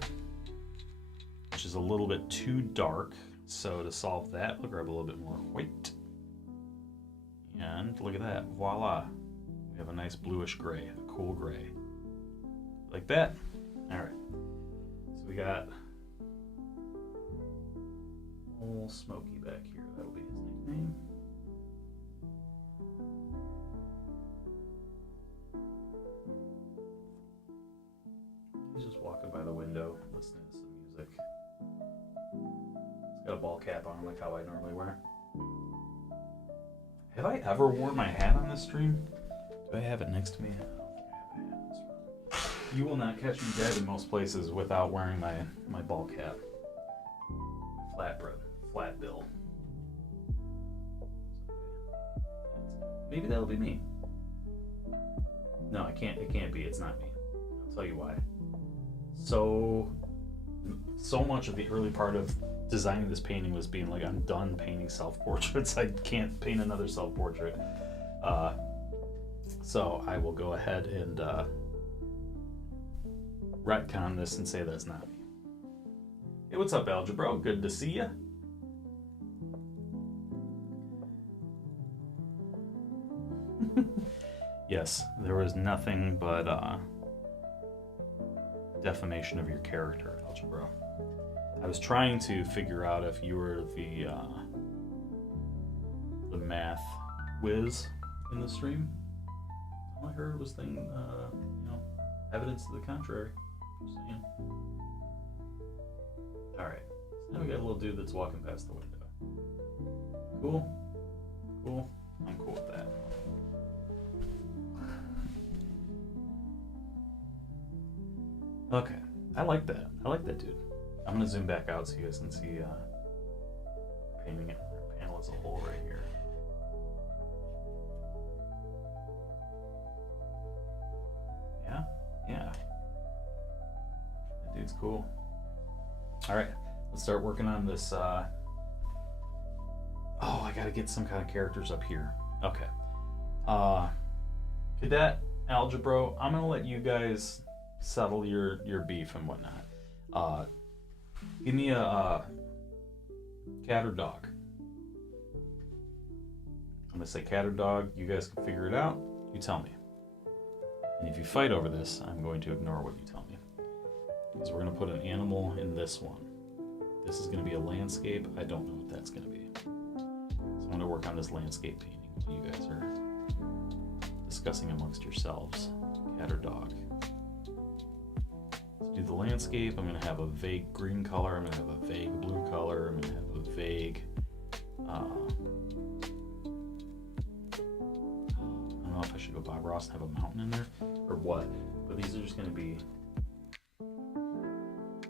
which is a little bit too dark. So to solve that, we'll grab a little bit more white. And look at that, voila. We have a nice bluish gray, a cool gray. Like that. All right. So we got old Smokey back here. That'll be his nickname. He's just walking by the window, listening to some music. He's got a ball cap on, like how I normally wear. Have I ever worn my hat on this stream? Do I have it next to me? You will not catch me dead in most places without wearing my ball cap. Flat bill. Maybe that'll be me. No, it can't be. It's not me. I'll tell you why. So much of the early part of designing this painting was being like, I'm done painting self-portraits. I can't paint another self-portrait. So I will go ahead and retcon this and say that's not me. Hey, what's up, Algebra? Good to see ya. Yes, there was nothing but defamation of your character, Algebra. I was trying to figure out if you were the math whiz in the stream. All I heard was evidence to the contrary. Just saying. All right, so now we got a little dude that's walking past the window. Cool. I'm cool with that. Okay, I like that. Dude. I'm gonna zoom back out so you guys can see painting it panel as a whole right here. Everything's cool. All right, let's start working on this. Oh, I gotta get some kind of characters up here. Okay. Cadet, Algebro, I'm gonna let you guys settle your beef and whatnot. Give me a cat or dog. I'm gonna say cat or dog. You guys can figure it out. You tell me. And if you fight over this, I'm going to ignore what you tell me. Because we're gonna put an animal in this one. This is gonna be a landscape. I don't know what that's gonna be. So I'm gonna work on this landscape painting while you guys are discussing amongst yourselves. Cat or dog. Let's do the landscape. I'm gonna have a vague green color. I'm gonna have a vague blue color. I'm gonna have a vague I don't know if I should go Bob Ross and have a mountain in there or what, but these are just going to be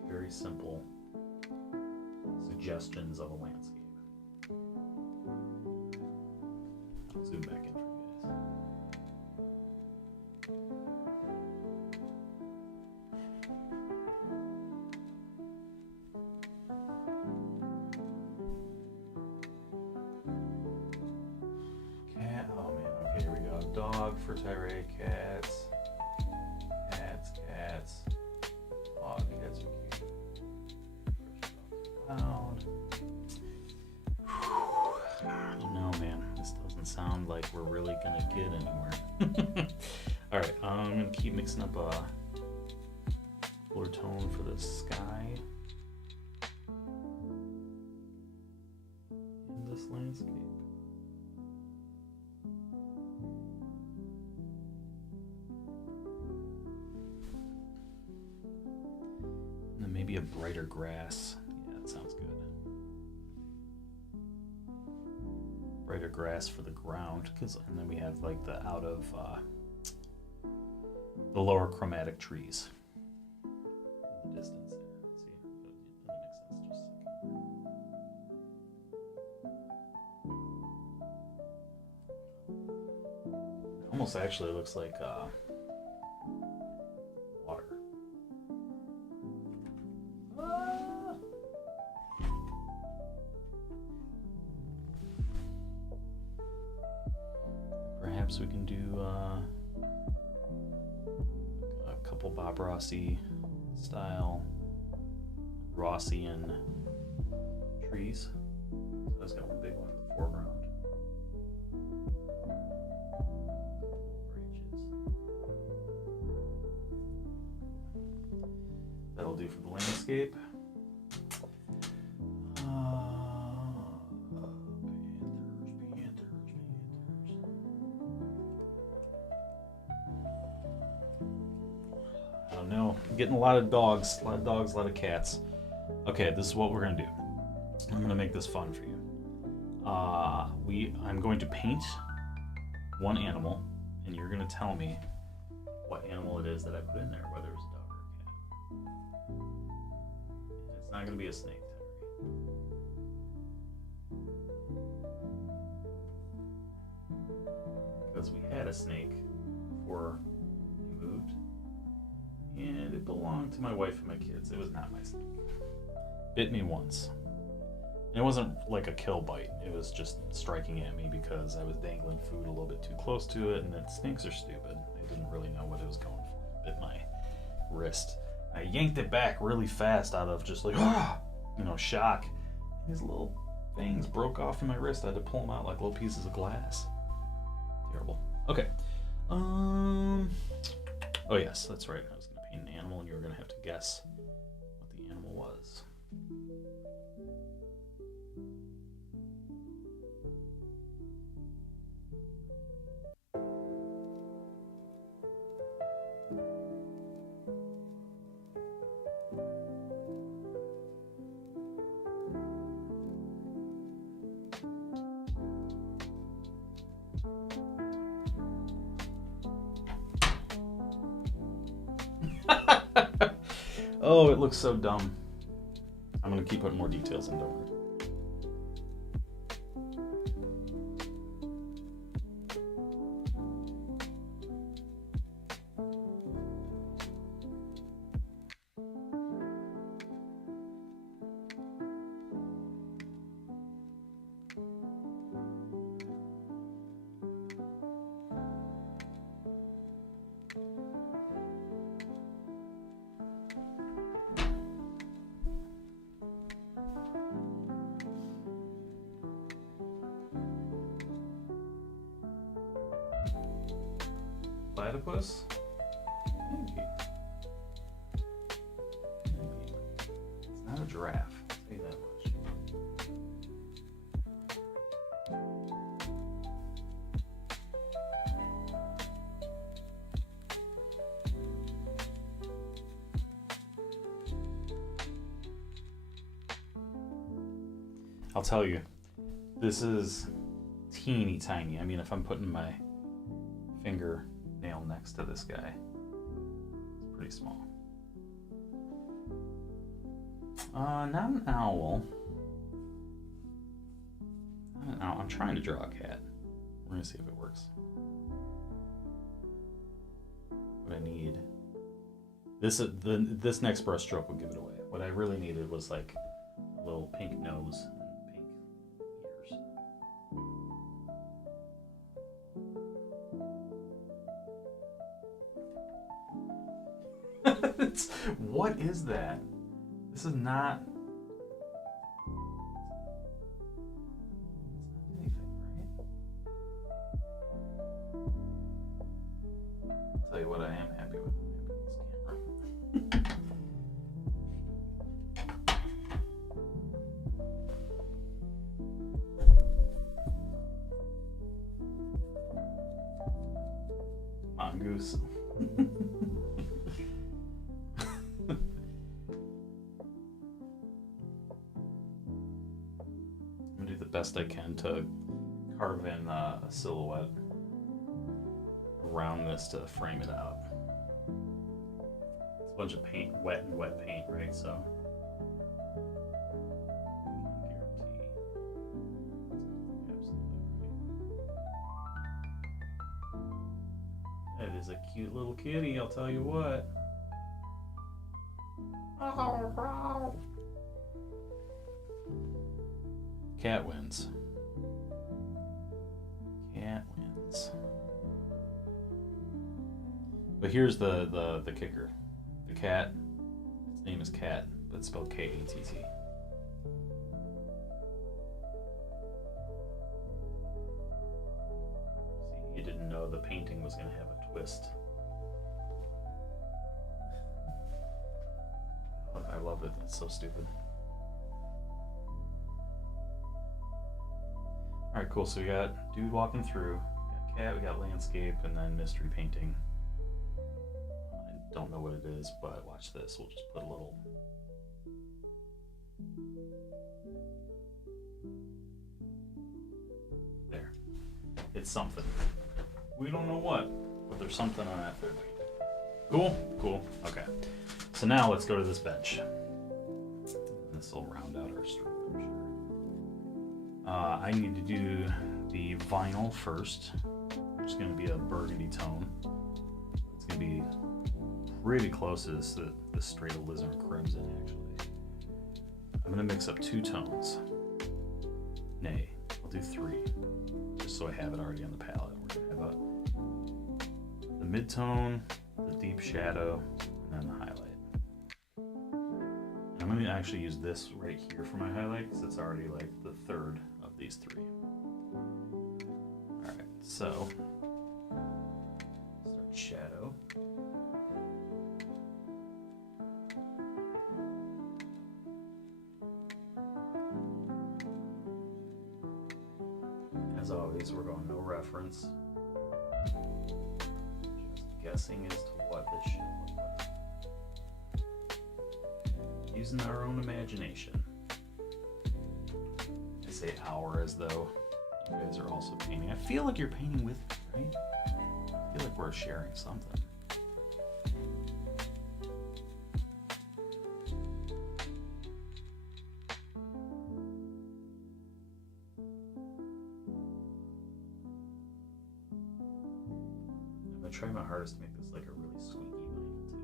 very simple suggestions of a landscape. I'll zoom back in for you guys. Cat, oh man, okay, here we go. Dog for Tyree, cats. Dog, cats are cute. Loud. I don't know, man. This doesn't sound like we're really gonna get anywhere. Alright, I'm gonna keep mixing up a cooler tone for the sky in this landscape. And then maybe a brighter grass. Yeah, that sounds good. Brighter grass for the ground, and then we have like the the lower chromatic trees in the distance there. Let's see, that makes sense. Just almost actually looks like water. Perhaps we can do a couple Bob Rossi style Rossian trees. So that's got one big one in the foreground. That'll do for the landscape. Panthers. I don't know. I'm getting a lot of dogs, a lot of cats. Okay, this is what we're gonna do. I'm gonna make this fun for you. I'm going to paint one animal, and you're gonna tell me what animal it is that I put in there, whether it's a dog or a cat. It's not gonna be a snake, because we had a snake before we moved, and it belonged to my wife and my kids. It was not my snake. Bit me once. And it wasn't like a kill bite. It was just striking at me because I was dangling food a little bit too close to it, and then snakes are stupid. They didn't really know what it was going for. It bit my wrist. I yanked it back really fast out of just like, shock. These little fangs broke off from my wrist. I had to pull them out like little pieces of glass. Terrible. Okay. Oh yes, that's right. I was gonna paint an animal, and you were gonna have to guess what the animal was. Oh, it looks so dumb. I'm gonna keep putting more details in, don't worry. platypus? Maybe. It's not a giraffe. I'll say that much. I'll tell you, this is teeny tiny. I mean, if I'm putting my fingernail next to this guy, it's pretty small. Not an owl. Not an owl. I'm trying to draw a cat. We're gonna see if it works. What I need. This next brush stroke will give it away. What I really needed was like a little pink nose and pink ears. What is that? This is not. It's not anything, right? I'll tell you what I am happy with. I'm happy with this camera. Mongoose. I'm gonna do the best I can to carve in a silhouette around this to frame it out. It's a bunch of paint, wet paint, right? So guarantee it's absolutely right. That is a cute little kitty, I'll tell you what. Cat wins. Cat wins. But here's the kicker. The cat, its name is Cat, but it's spelled K-A-T-T. See, you didn't know the painting was going to have a twist. I love it. It's so stupid. Alright, cool. So we got dude walking through, we got cat, we got landscape, and then mystery painting. I don't know what it is, but watch this. We'll just put a little. There. It's something. We don't know what, but there's something on that third painting. Cool? Cool. Okay. So now let's go to this bench. This will round out our story, I'm sure. I need to do the vinyl first. It's going to be a burgundy tone. It's going to be pretty close to this straight alizarin crimson, actually. I'm going to mix up two tones. Nay, I'll do three, just so I have it already on the palette. We're going to have the mid-tone, the deep shadow, and then the highlight. I'm going to actually use this right here for my highlight because it's already like the third of these three. Alright, so start shadow. As always, we're going no reference. Just guessing as to what this should look like. Using our own imagination. I say our as though you guys are also painting. I feel like you're painting with me, right? I feel like we're sharing something. I'm gonna try my hardest to make this like a really squeaky vinyl too.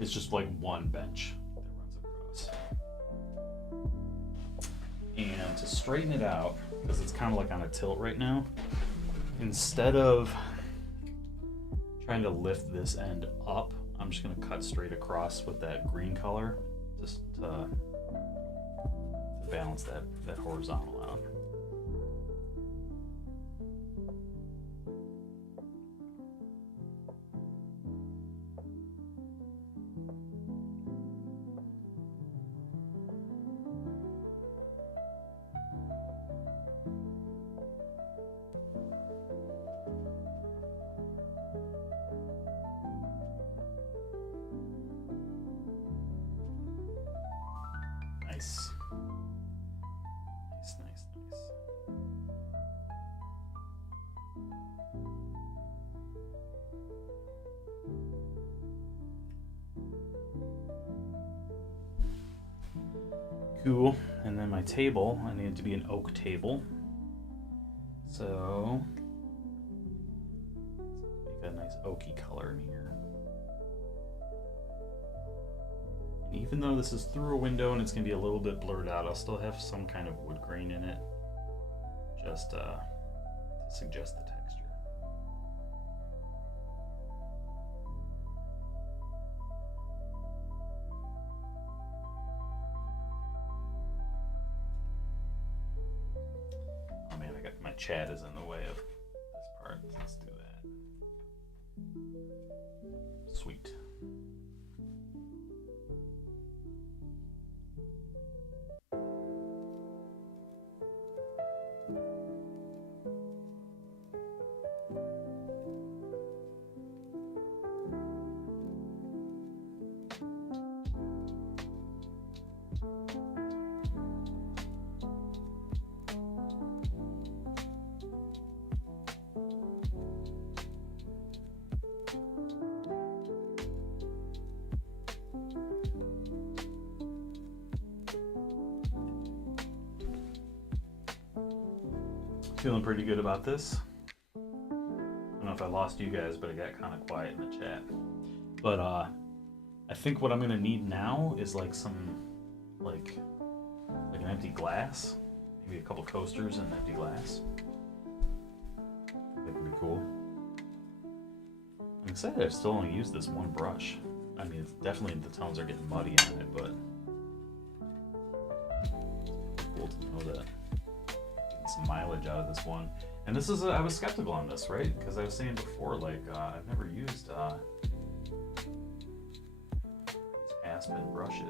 It's just like one bench that runs across. And to straighten it out, because it's kind of like on a tilt right now, instead of trying to lift this end up, I'm just going to cut straight across with that green color, just to balance that horizontal out. Nice. Nice. Cool. And then my table, I need it to be an oak table. So make a nice oaky color in here. And even though this is through a window and it's going to be a little bit blurred out, I'll still have some kind of wood grain in it, just to suggest the texture. Oh man, my chat is in the way of this part. Let's do that. Sweet. Feeling pretty good about this. I don't know if I lost you guys, but it got kind of quiet in the chat. But I think what I'm gonna need now is like like an empty glass, maybe a couple coasters and an empty glass. That could be cool. I'm excited I've still only used this one brush. I mean, it's definitely the tones are getting muddy on it, but it's cool to know that. Some mileage out of this one. And this is I was skeptical on this, right? Because I was saying before, like I've never used these aspen brushes,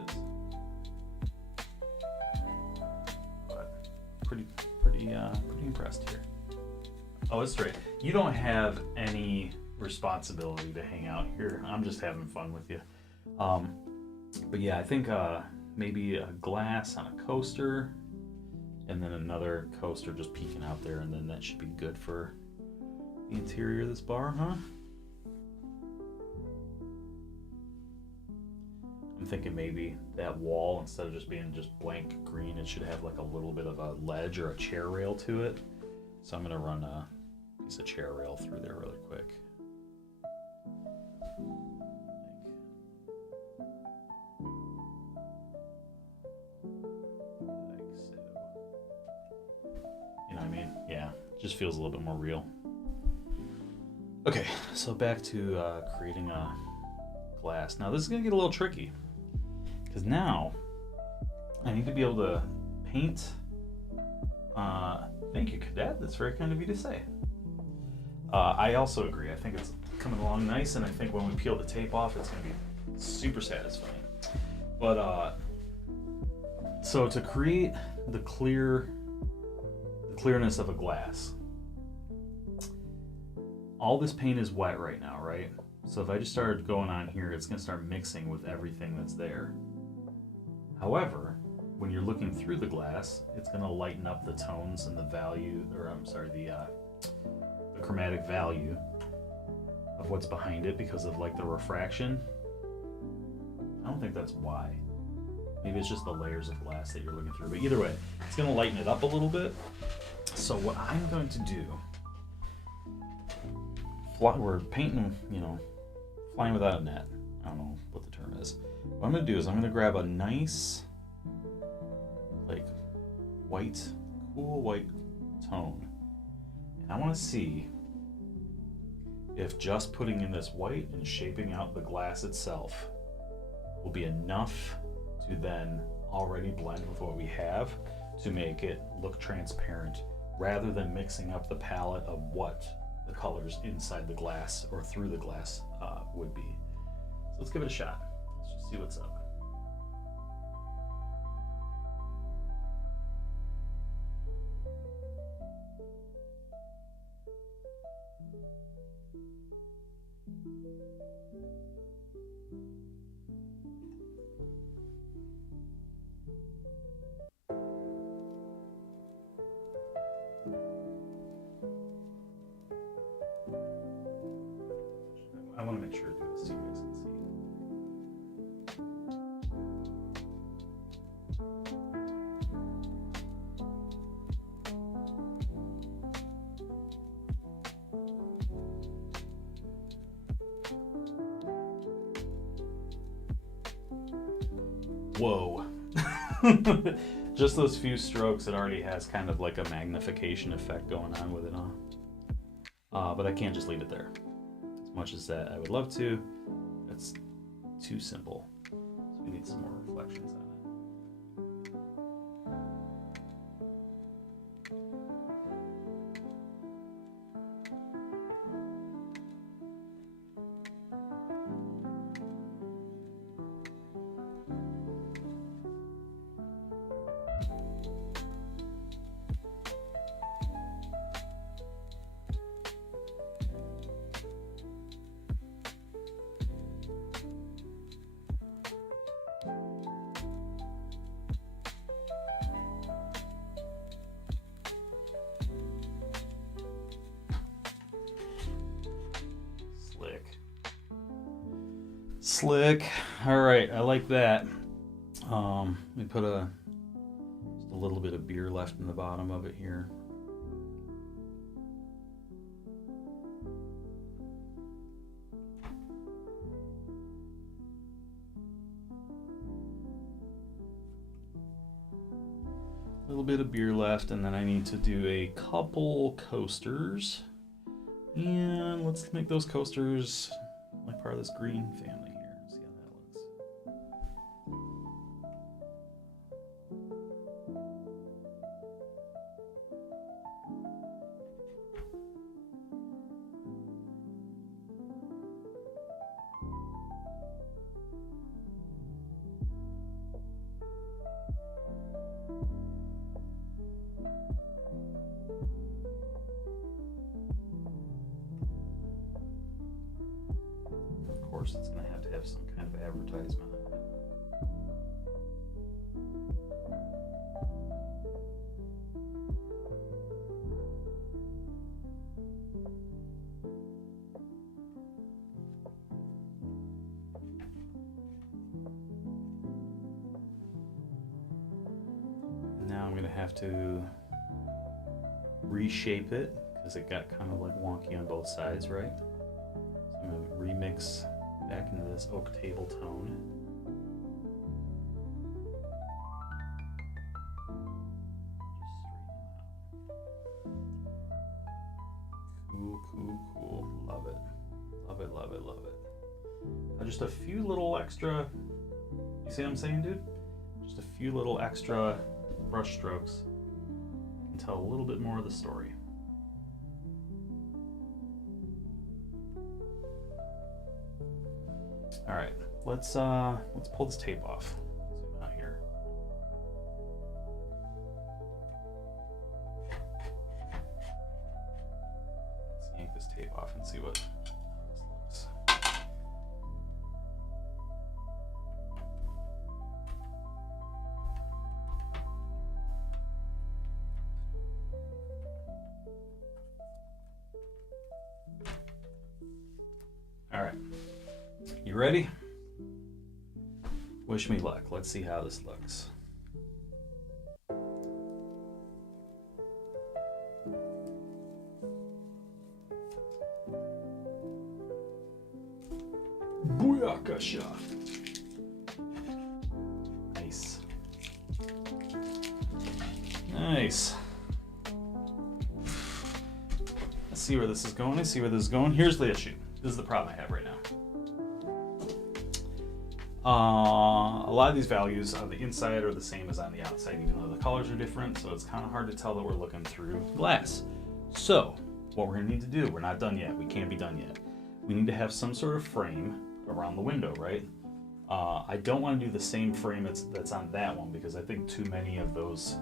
but pretty impressed here. Oh, it's straight. You don't have any responsibility to hang out here. I'm just having fun with you. But yeah, I think maybe a glass on a coaster, and then another coaster just peeking out there, and then that should be good for the interior of this bar, huh? I'm thinking maybe that wall, instead of just being just blank green, it should have like a little bit of a ledge or a chair rail to it. So I'm gonna run a piece of chair rail through there really quick. Just feels a little bit more real. Okay, so back to creating a glass. Now this is gonna get a little tricky, because now I need to be able to paint. Thank you, Cadet. That's very kind of you to say. I also agree. I think it's coming along nice, and I think when we peel the tape off, it's gonna be super satisfying. But so to create the clearness of a glass, all this paint is wet right now, right? So if I just started going on here, it's gonna start mixing with everything that's there. However, when you're looking through the glass, it's gonna lighten up the tones and the value, or I'm sorry, the chromatic value of what's behind it because of like the refraction. I don't think that's why. Maybe it's just the layers of glass that you're looking through. But either way, it's gonna lighten it up a little bit. So what I'm going to do, we're painting, flying without a net. don't know what the term is. What I'm going to do is I'm going to grab a nice, like, white, cool white tone. And I want to see if just putting in this white and shaping out the glass itself will be enough to then already blend with what we have to make it look transparent, rather than mixing up the palette of what the colors inside the glass or through the glass would be. So let's give it a shot. Let's just see what's up. I want to make sure to do this so you guys can see. Whoa. Just those few strokes, it already has kind of like a magnification effect going on with it, huh? But I can't just leave it there. As much as that I would love to, that's too simple. So we need some more reflections on it. Slick. All right, I like that. We put just a little bit of beer left in the bottom of it here. A little bit of beer left, and then I need to do a couple coasters. And let's make those coasters like part of this green family here. See how that looks. Of course, it's going to have some kind of advertisement on it. Now I'm going to have to reshape it because it got kind of like wonky on both sides, right? So I'm going to remix back into this oak table tone. Cool. Love it. Just a few little extra, you see what I'm saying, dude? Just a few little extra brush strokes can tell a little bit more of the story. All right, let's pull this tape off. Zoom out here. Let's yank this tape off and see what this looks. All right. You ready? Wish me luck. Let's see how this looks. Boy. Booyakasha. Nice. Nice. Let's see where this is going. Here's the issue. This is the problem I have right now. A lot of these values on the inside are the same as on the outside, even though the colors are different, so it's kind of hard to tell that we're looking through glass. So, what we're going to need to do, we're not done yet. We can't be done yet. We need to have some sort of frame around the window, right? I don't want to do the same frame that's on that one, because I think too many of those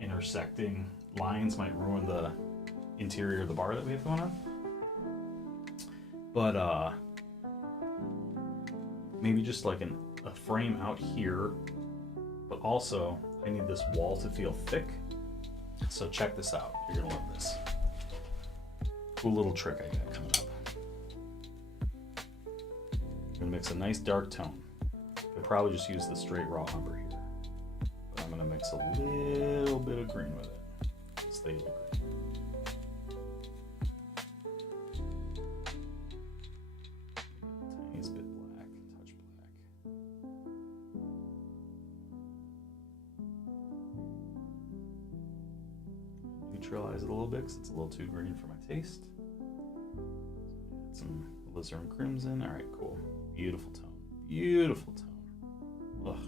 intersecting lines might ruin the interior of the bar that we have going on. But maybe just like a frame out here, but also I need this wall to feel thick. So check this out. You're gonna love this. Cool little trick I got coming up. I'm gonna mix a nice dark tone. Could probably just use the straight raw umber here, but I'm gonna mix a little bit of green with it. Stay look green. Tiniest bit black, touch black. Neutralize it a little bit because it's a little too green for my taste. Add some alizarin crimson. All right, cool. Beautiful tone. Beautiful tone. Ugh.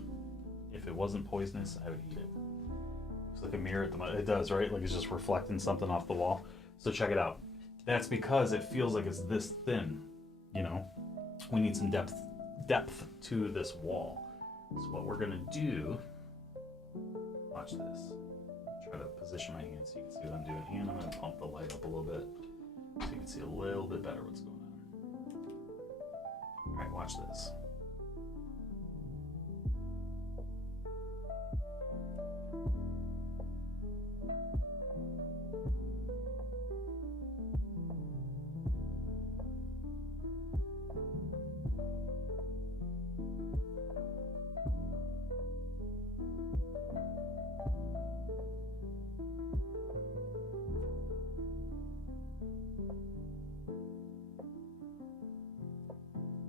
If it wasn't poisonous, I would eat it. Looks like a mirror at the moment. It does, right? Like it's just reflecting something off the wall. So check it out. That's because it feels like it's this thin. You know, we need some depth to this wall. So what we're gonna do, watch this. Try to position my hand so you can see what I'm doing, and I'm gonna pump the light up a little bit so you can see a little bit better what's going on. All right, watch this.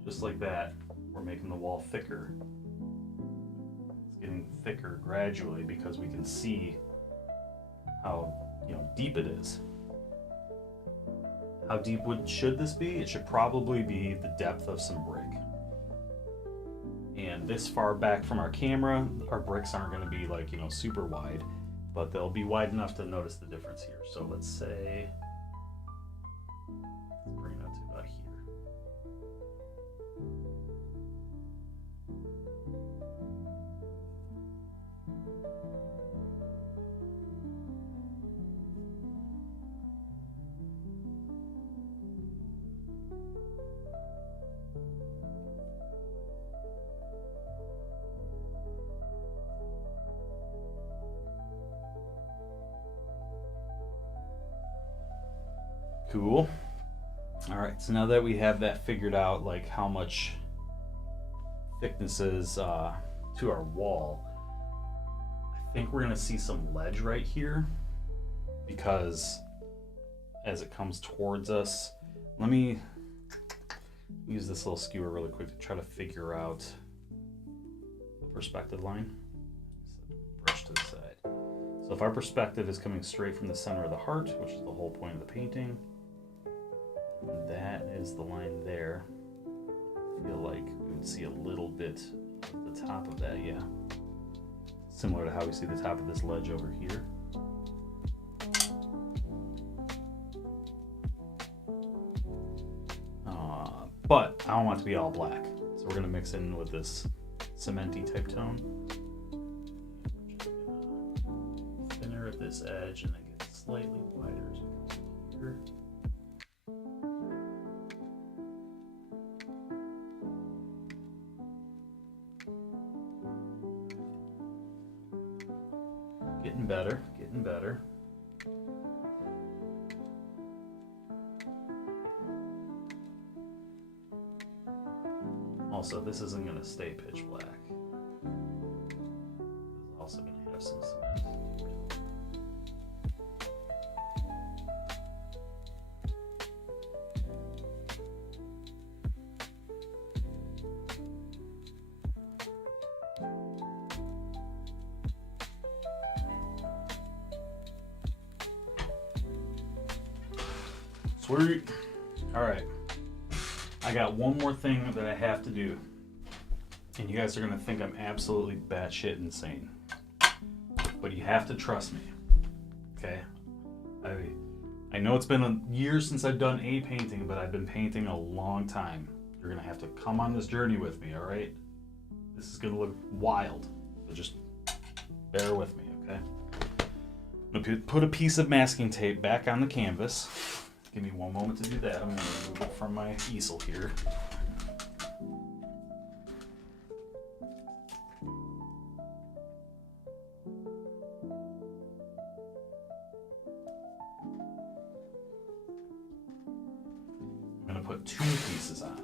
Just like that, we're making the wall thicker. It's getting thicker gradually because we can see how deep it is. How deep should this be? It should probably be the depth of some brick. And this far back from our camera, our bricks aren't going to be like super wide, but they'll be wide enough to notice the difference here. So let's say, let's bring it up to about here. Cool. All right, so now that we have that figured out, like how much thickness is to our wall, I think we're gonna see some ledge right here, because as it comes towards us, let me use this little skewer really quick to try to figure out the perspective line. Brush to the side. So if our perspective is coming straight from the center of the heart, which is the whole point of the painting, that is the line there. I feel like we would see a little bit of the top of that, yeah. Similar to how we see the top of this ledge over here. But I don't want it to be all black. So we're gonna mix in with this cementy type tone. We're just gonna thinner at this edge and then get slightly wider as we come here. Getting better, getting better. Also, this isn't going to stay pitch black. This is also going to have some cement. Sweet. All right. I got one more thing that I have to do. And you guys are going to think I'm absolutely batshit insane. But you have to trust me. Okay? I know it's been years since I've done a painting, but I've been painting a long time. You're going to have to come on this journey with me, all right? This is going to look wild. So just bear with me, okay? I'm going to put a piece of masking tape back on the canvas. Give me one moment to do that. I'm going to remove it from my easel here. I'm going to put 2 pieces on.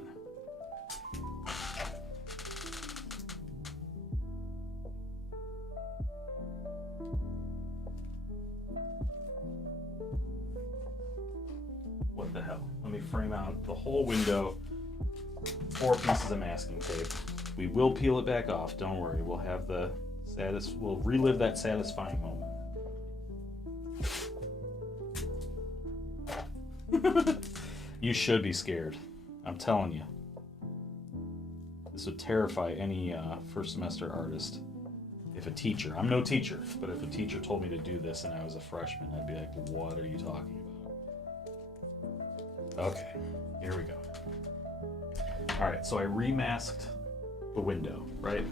What the hell? Let me frame out the whole window. 4 pieces of masking tape. We will peel it back off. Don't worry. We'll have we'll relive that satisfying moment. You should be scared. I'm telling you. This would terrify any first semester artist. If a teacher, I'm no teacher, but if a teacher told me to do this and I was a freshman, I'd be like, what are you talking about? Okay, here we go. All right, so I remasked the window, right?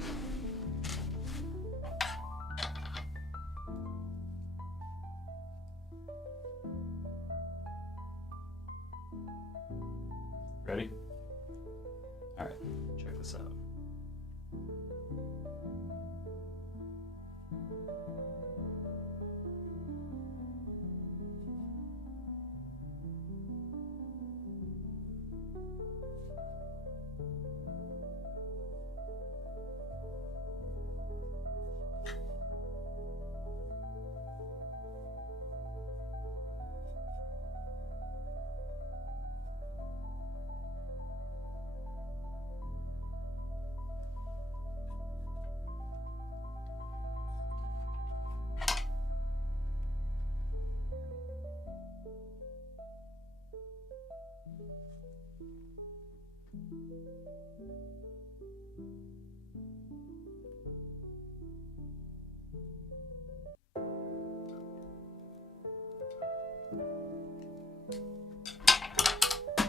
Ready? All right, check this out.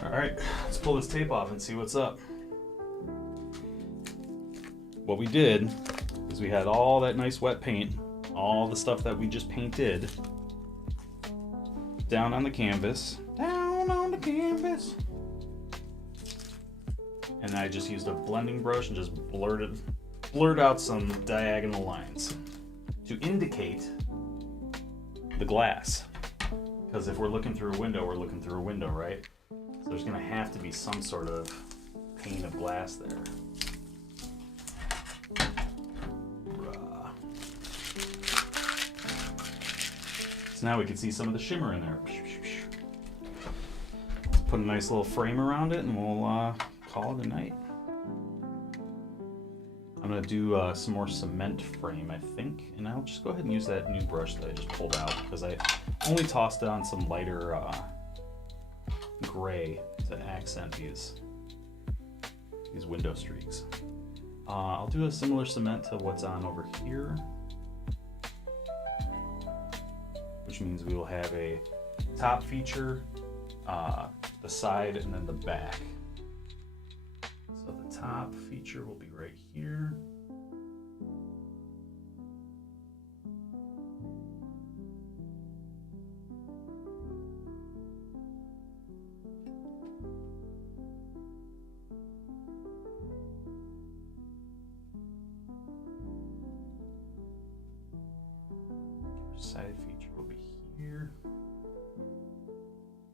All right, let's pull this tape off and see what's up. What we did is we had all that nice wet paint, all the stuff that we just painted, down on the canvas. Down on the canvas. And I just used a blending brush and just blurred out some diagonal lines to indicate the glass. Because if we're looking through a window, we're looking through a window, right? So there's gonna have to be some sort of pane of glass there. So now we can see some of the shimmer in there. Let's put a nice little frame around it and we'll call it a night. I'm gonna do some more cement frame, I think, and I'll just go ahead and use that new brush that I just pulled out because I only tossed it on some lighter gray to accent these window streaks. I'll do a similar cement to what's on over here, which means we will have a top feature, the side, and then the back. So the top feature will be right here. Side feature will be here.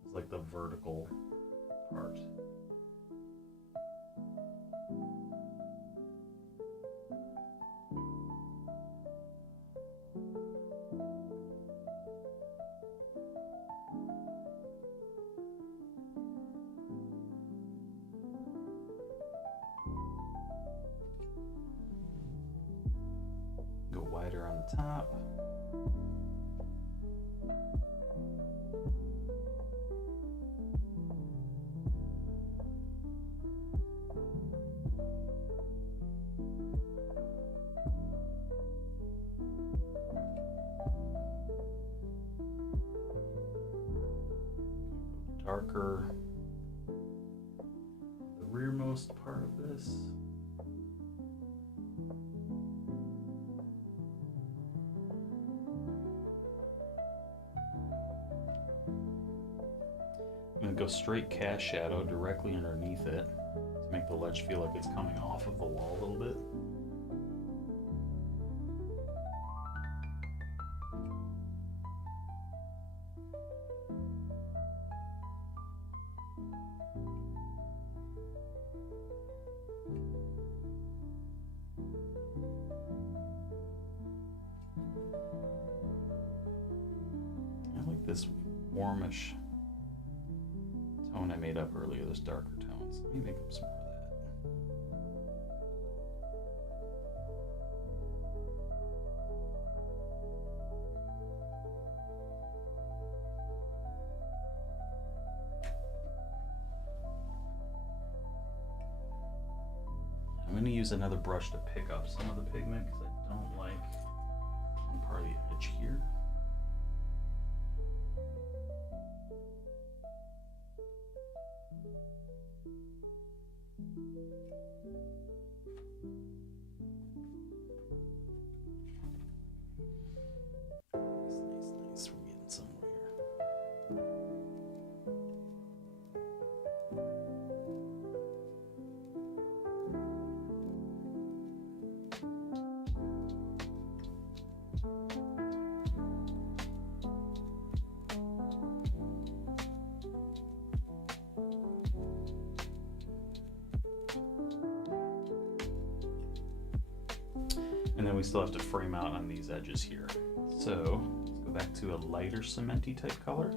It's like the vertical part. Go wider on the top. darker the rearmost part of this. I'm going to go straight cast shadow directly underneath it to make the ledge feel like it's coming off of the wall a little bit. I like this warmish tone I made up earlier, those darker tones. Let me make up some more of that. I'm going to use another brush to pick up some of the pigment because I don't like one part of the edge here. Nice. We're getting somewhere here. And then we still have to frame out on these edges here. So let's go back to a lighter cementy type color.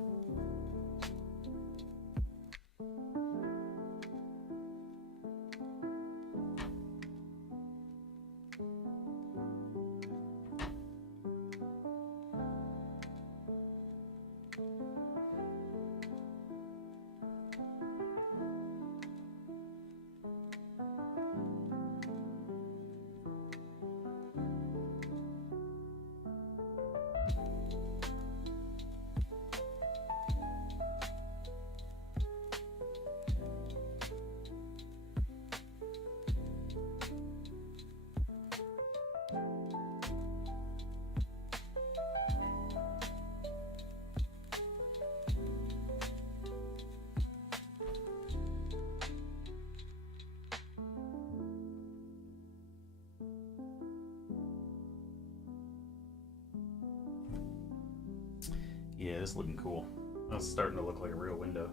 Yeah, it's looking cool. That's starting to look like a real window.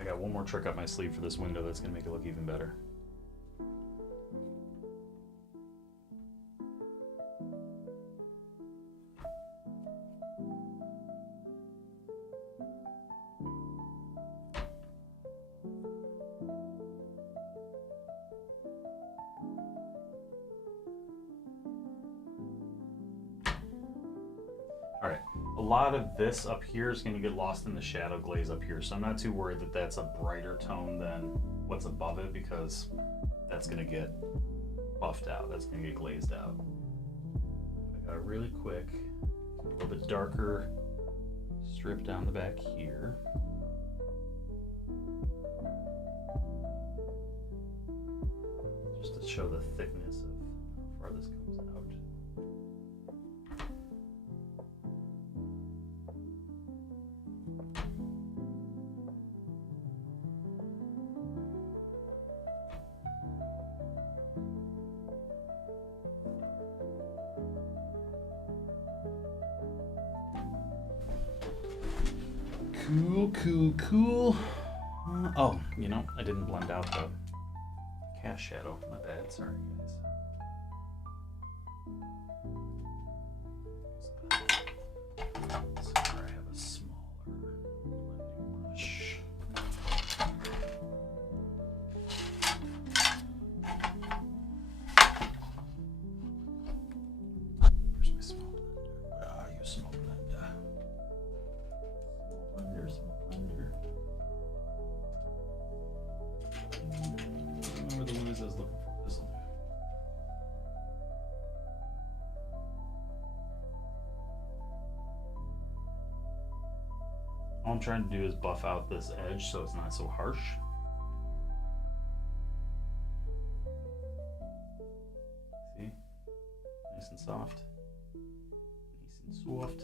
I got one more trick up my sleeve for this window that's going to make it look even better. All right, a lot of this up here is going to get lost in the shadow glaze up here, so I'm not too worried that that's a brighter tone than what's above it, because that's going to get buffed out, that's going to get glazed out. I got a really quick, a little bit darker strip down the back here. Just to show the thickness of how far this comes out. Cool. Oh, you know, I didn't blend out the cast shadow. My bad. Sorry, guys. So I have a smaller blending brush. Where's my small blender? Where are you, small blender? Small blender. Remember the one I was looking for. This will do. All I'm trying to do is buff out this edge so it's not so harsh. See? Nice and soft. Nice and soft.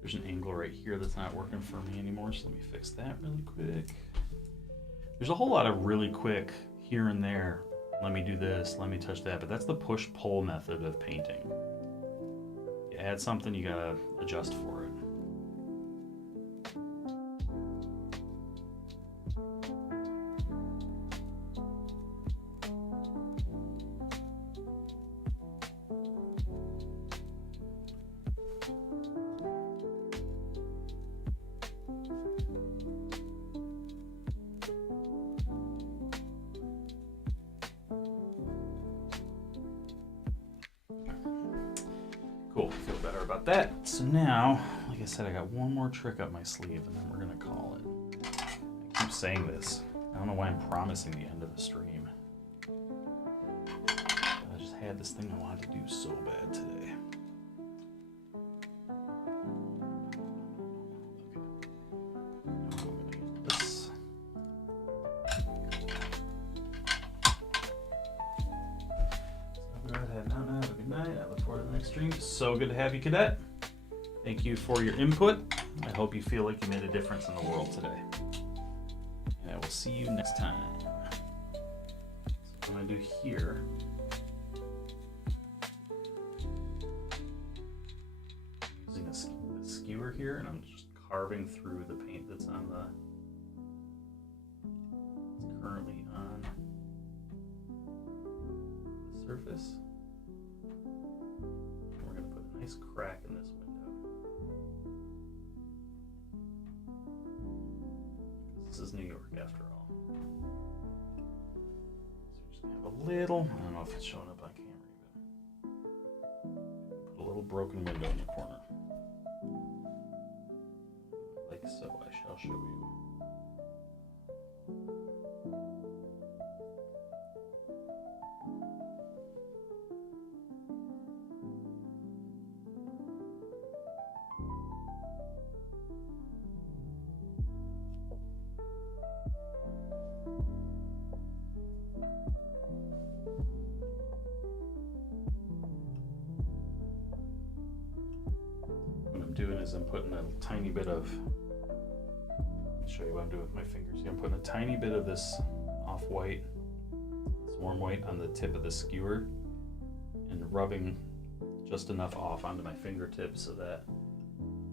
There's an angle right here that's not working for me anymore, so let me fix that really quick. There's a whole lot of really quick here and there. Let me do this, let me touch that, but that's the push-pull method of painting. You add something, you gotta adjust for it. Cool, feel better about that. So now, like I said, I got one more trick up my sleeve and then we're gonna call it. I keep saying this. I don't know why I'm promising the end of the stream. I just had this thing I wanted to do so bad today. This. Go ahead now. Have a good night. I look forward to the next stream. So good to have you, Cadet. Thank you for your input. I hope you feel like you made a difference in the world today. And I will see you next time. So what I'm going to do here, using a skewer here, and I'm just carving through the paint that's on the, it's currently on the surface. We're going to put a nice crack in this window. This is New York after all. So we just have a little, I don't know if it's showing up on camera even. Put a little broken window in the corner. Like so, I shall show you. Doing is I'm putting a tiny bit of, let me show you what I'm doing with my fingers. I'm putting a tiny bit of this off-white, this warm white on the tip of the skewer and rubbing just enough off onto my fingertips so that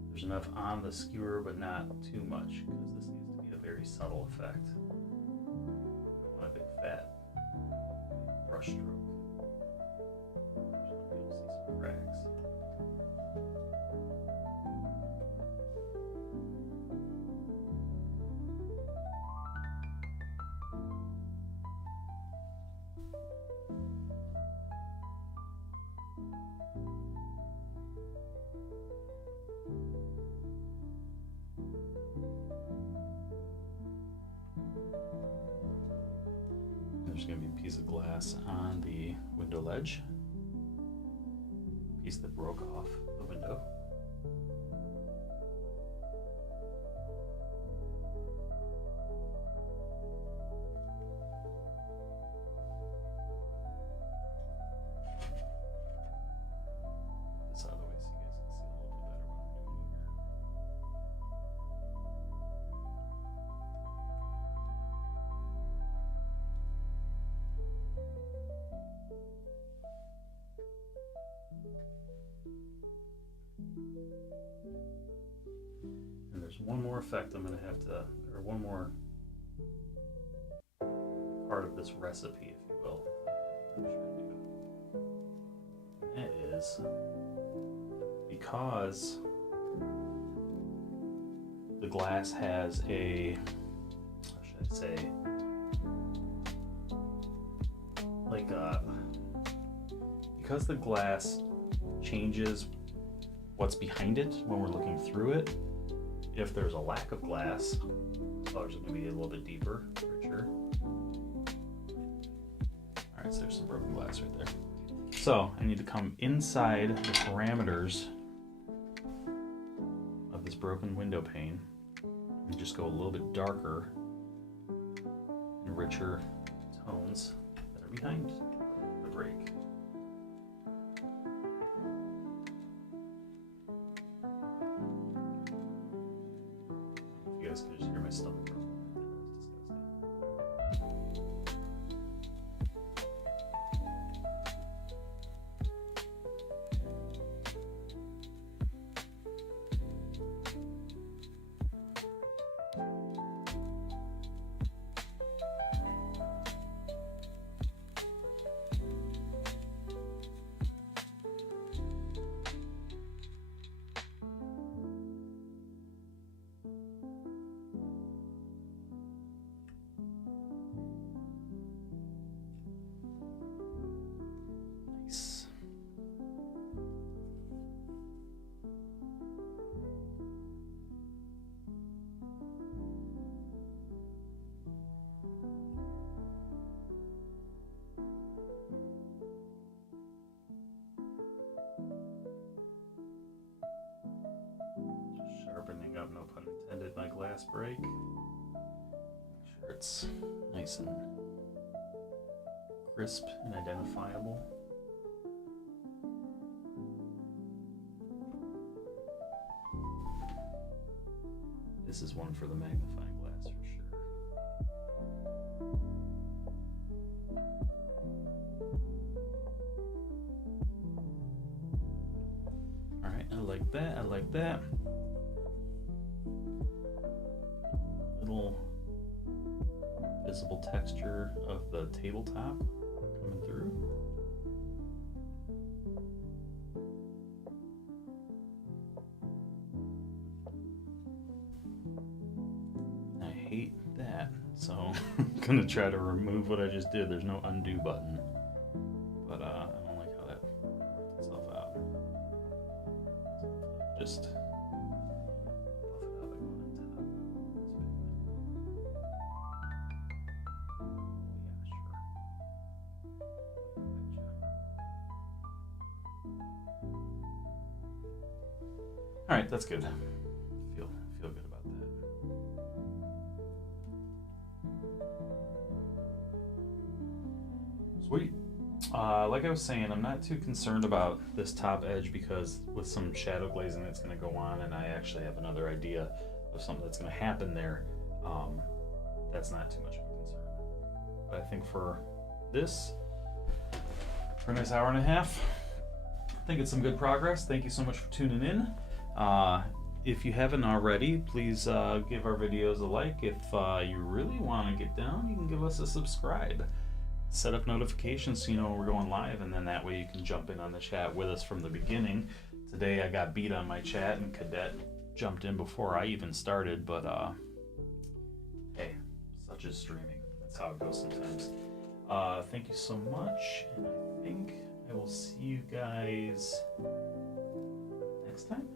there's enough on the skewer but not too much, because this needs to be a very subtle effect. I want a big fat brush stroke. You'll see some cracks. There's going to be a piece of glass on the window ledge, piece that broke off the window. Get this out of the way so you guys can see a little bit better what I'm doing here. And there's one more effect I'm going to have to, or one more part of this recipe, if you will. I'm sure I do. That is because the glass has a, how should I say, like because the glass changes what's behind it when we're looking through it. If there's a lack of glass, colors are going to be a little bit deeper, richer. Alright, so there's some broken glass right there. So I need to come inside the parameters of this broken window pane and just go a little bit darker and richer tones that are behind the break. You guys can just hear my stomach rumbling right there. That was disgusting. Nice. Just sharpening up, no pun intended, my glass break. Make sure it's nice and crisp and identifiable. This is one for the magnifying glass for sure. Alright, I like that, I like that. Little visible texture of the tabletop coming through. I hate that, so I'm gonna try to remove what I just did. There's no undo button, but I don't like how that worked itself out. Just buff it out like one on top. All right, that's good. Feel good about that. Sweet. Like I was saying, I'm not too concerned about this top edge because with some shadow glazing that's going to go on, and I actually have another idea of something that's going to happen there. That's not too much of a concern. But I think for this, for a nice hour and a half, I think it's some good progress. Thank you so much for tuning in. If you haven't already, please give our videos a like. If you really want to get down, you can give us a subscribe. Set up notifications so you know when we're going live, and then that way you can jump in on the chat with us from the beginning. Today I got beat on my chat, and Cadet jumped in before I even started, but hey, such is streaming. That's how it goes sometimes. Thank you so much, and I think I will see you guys next time.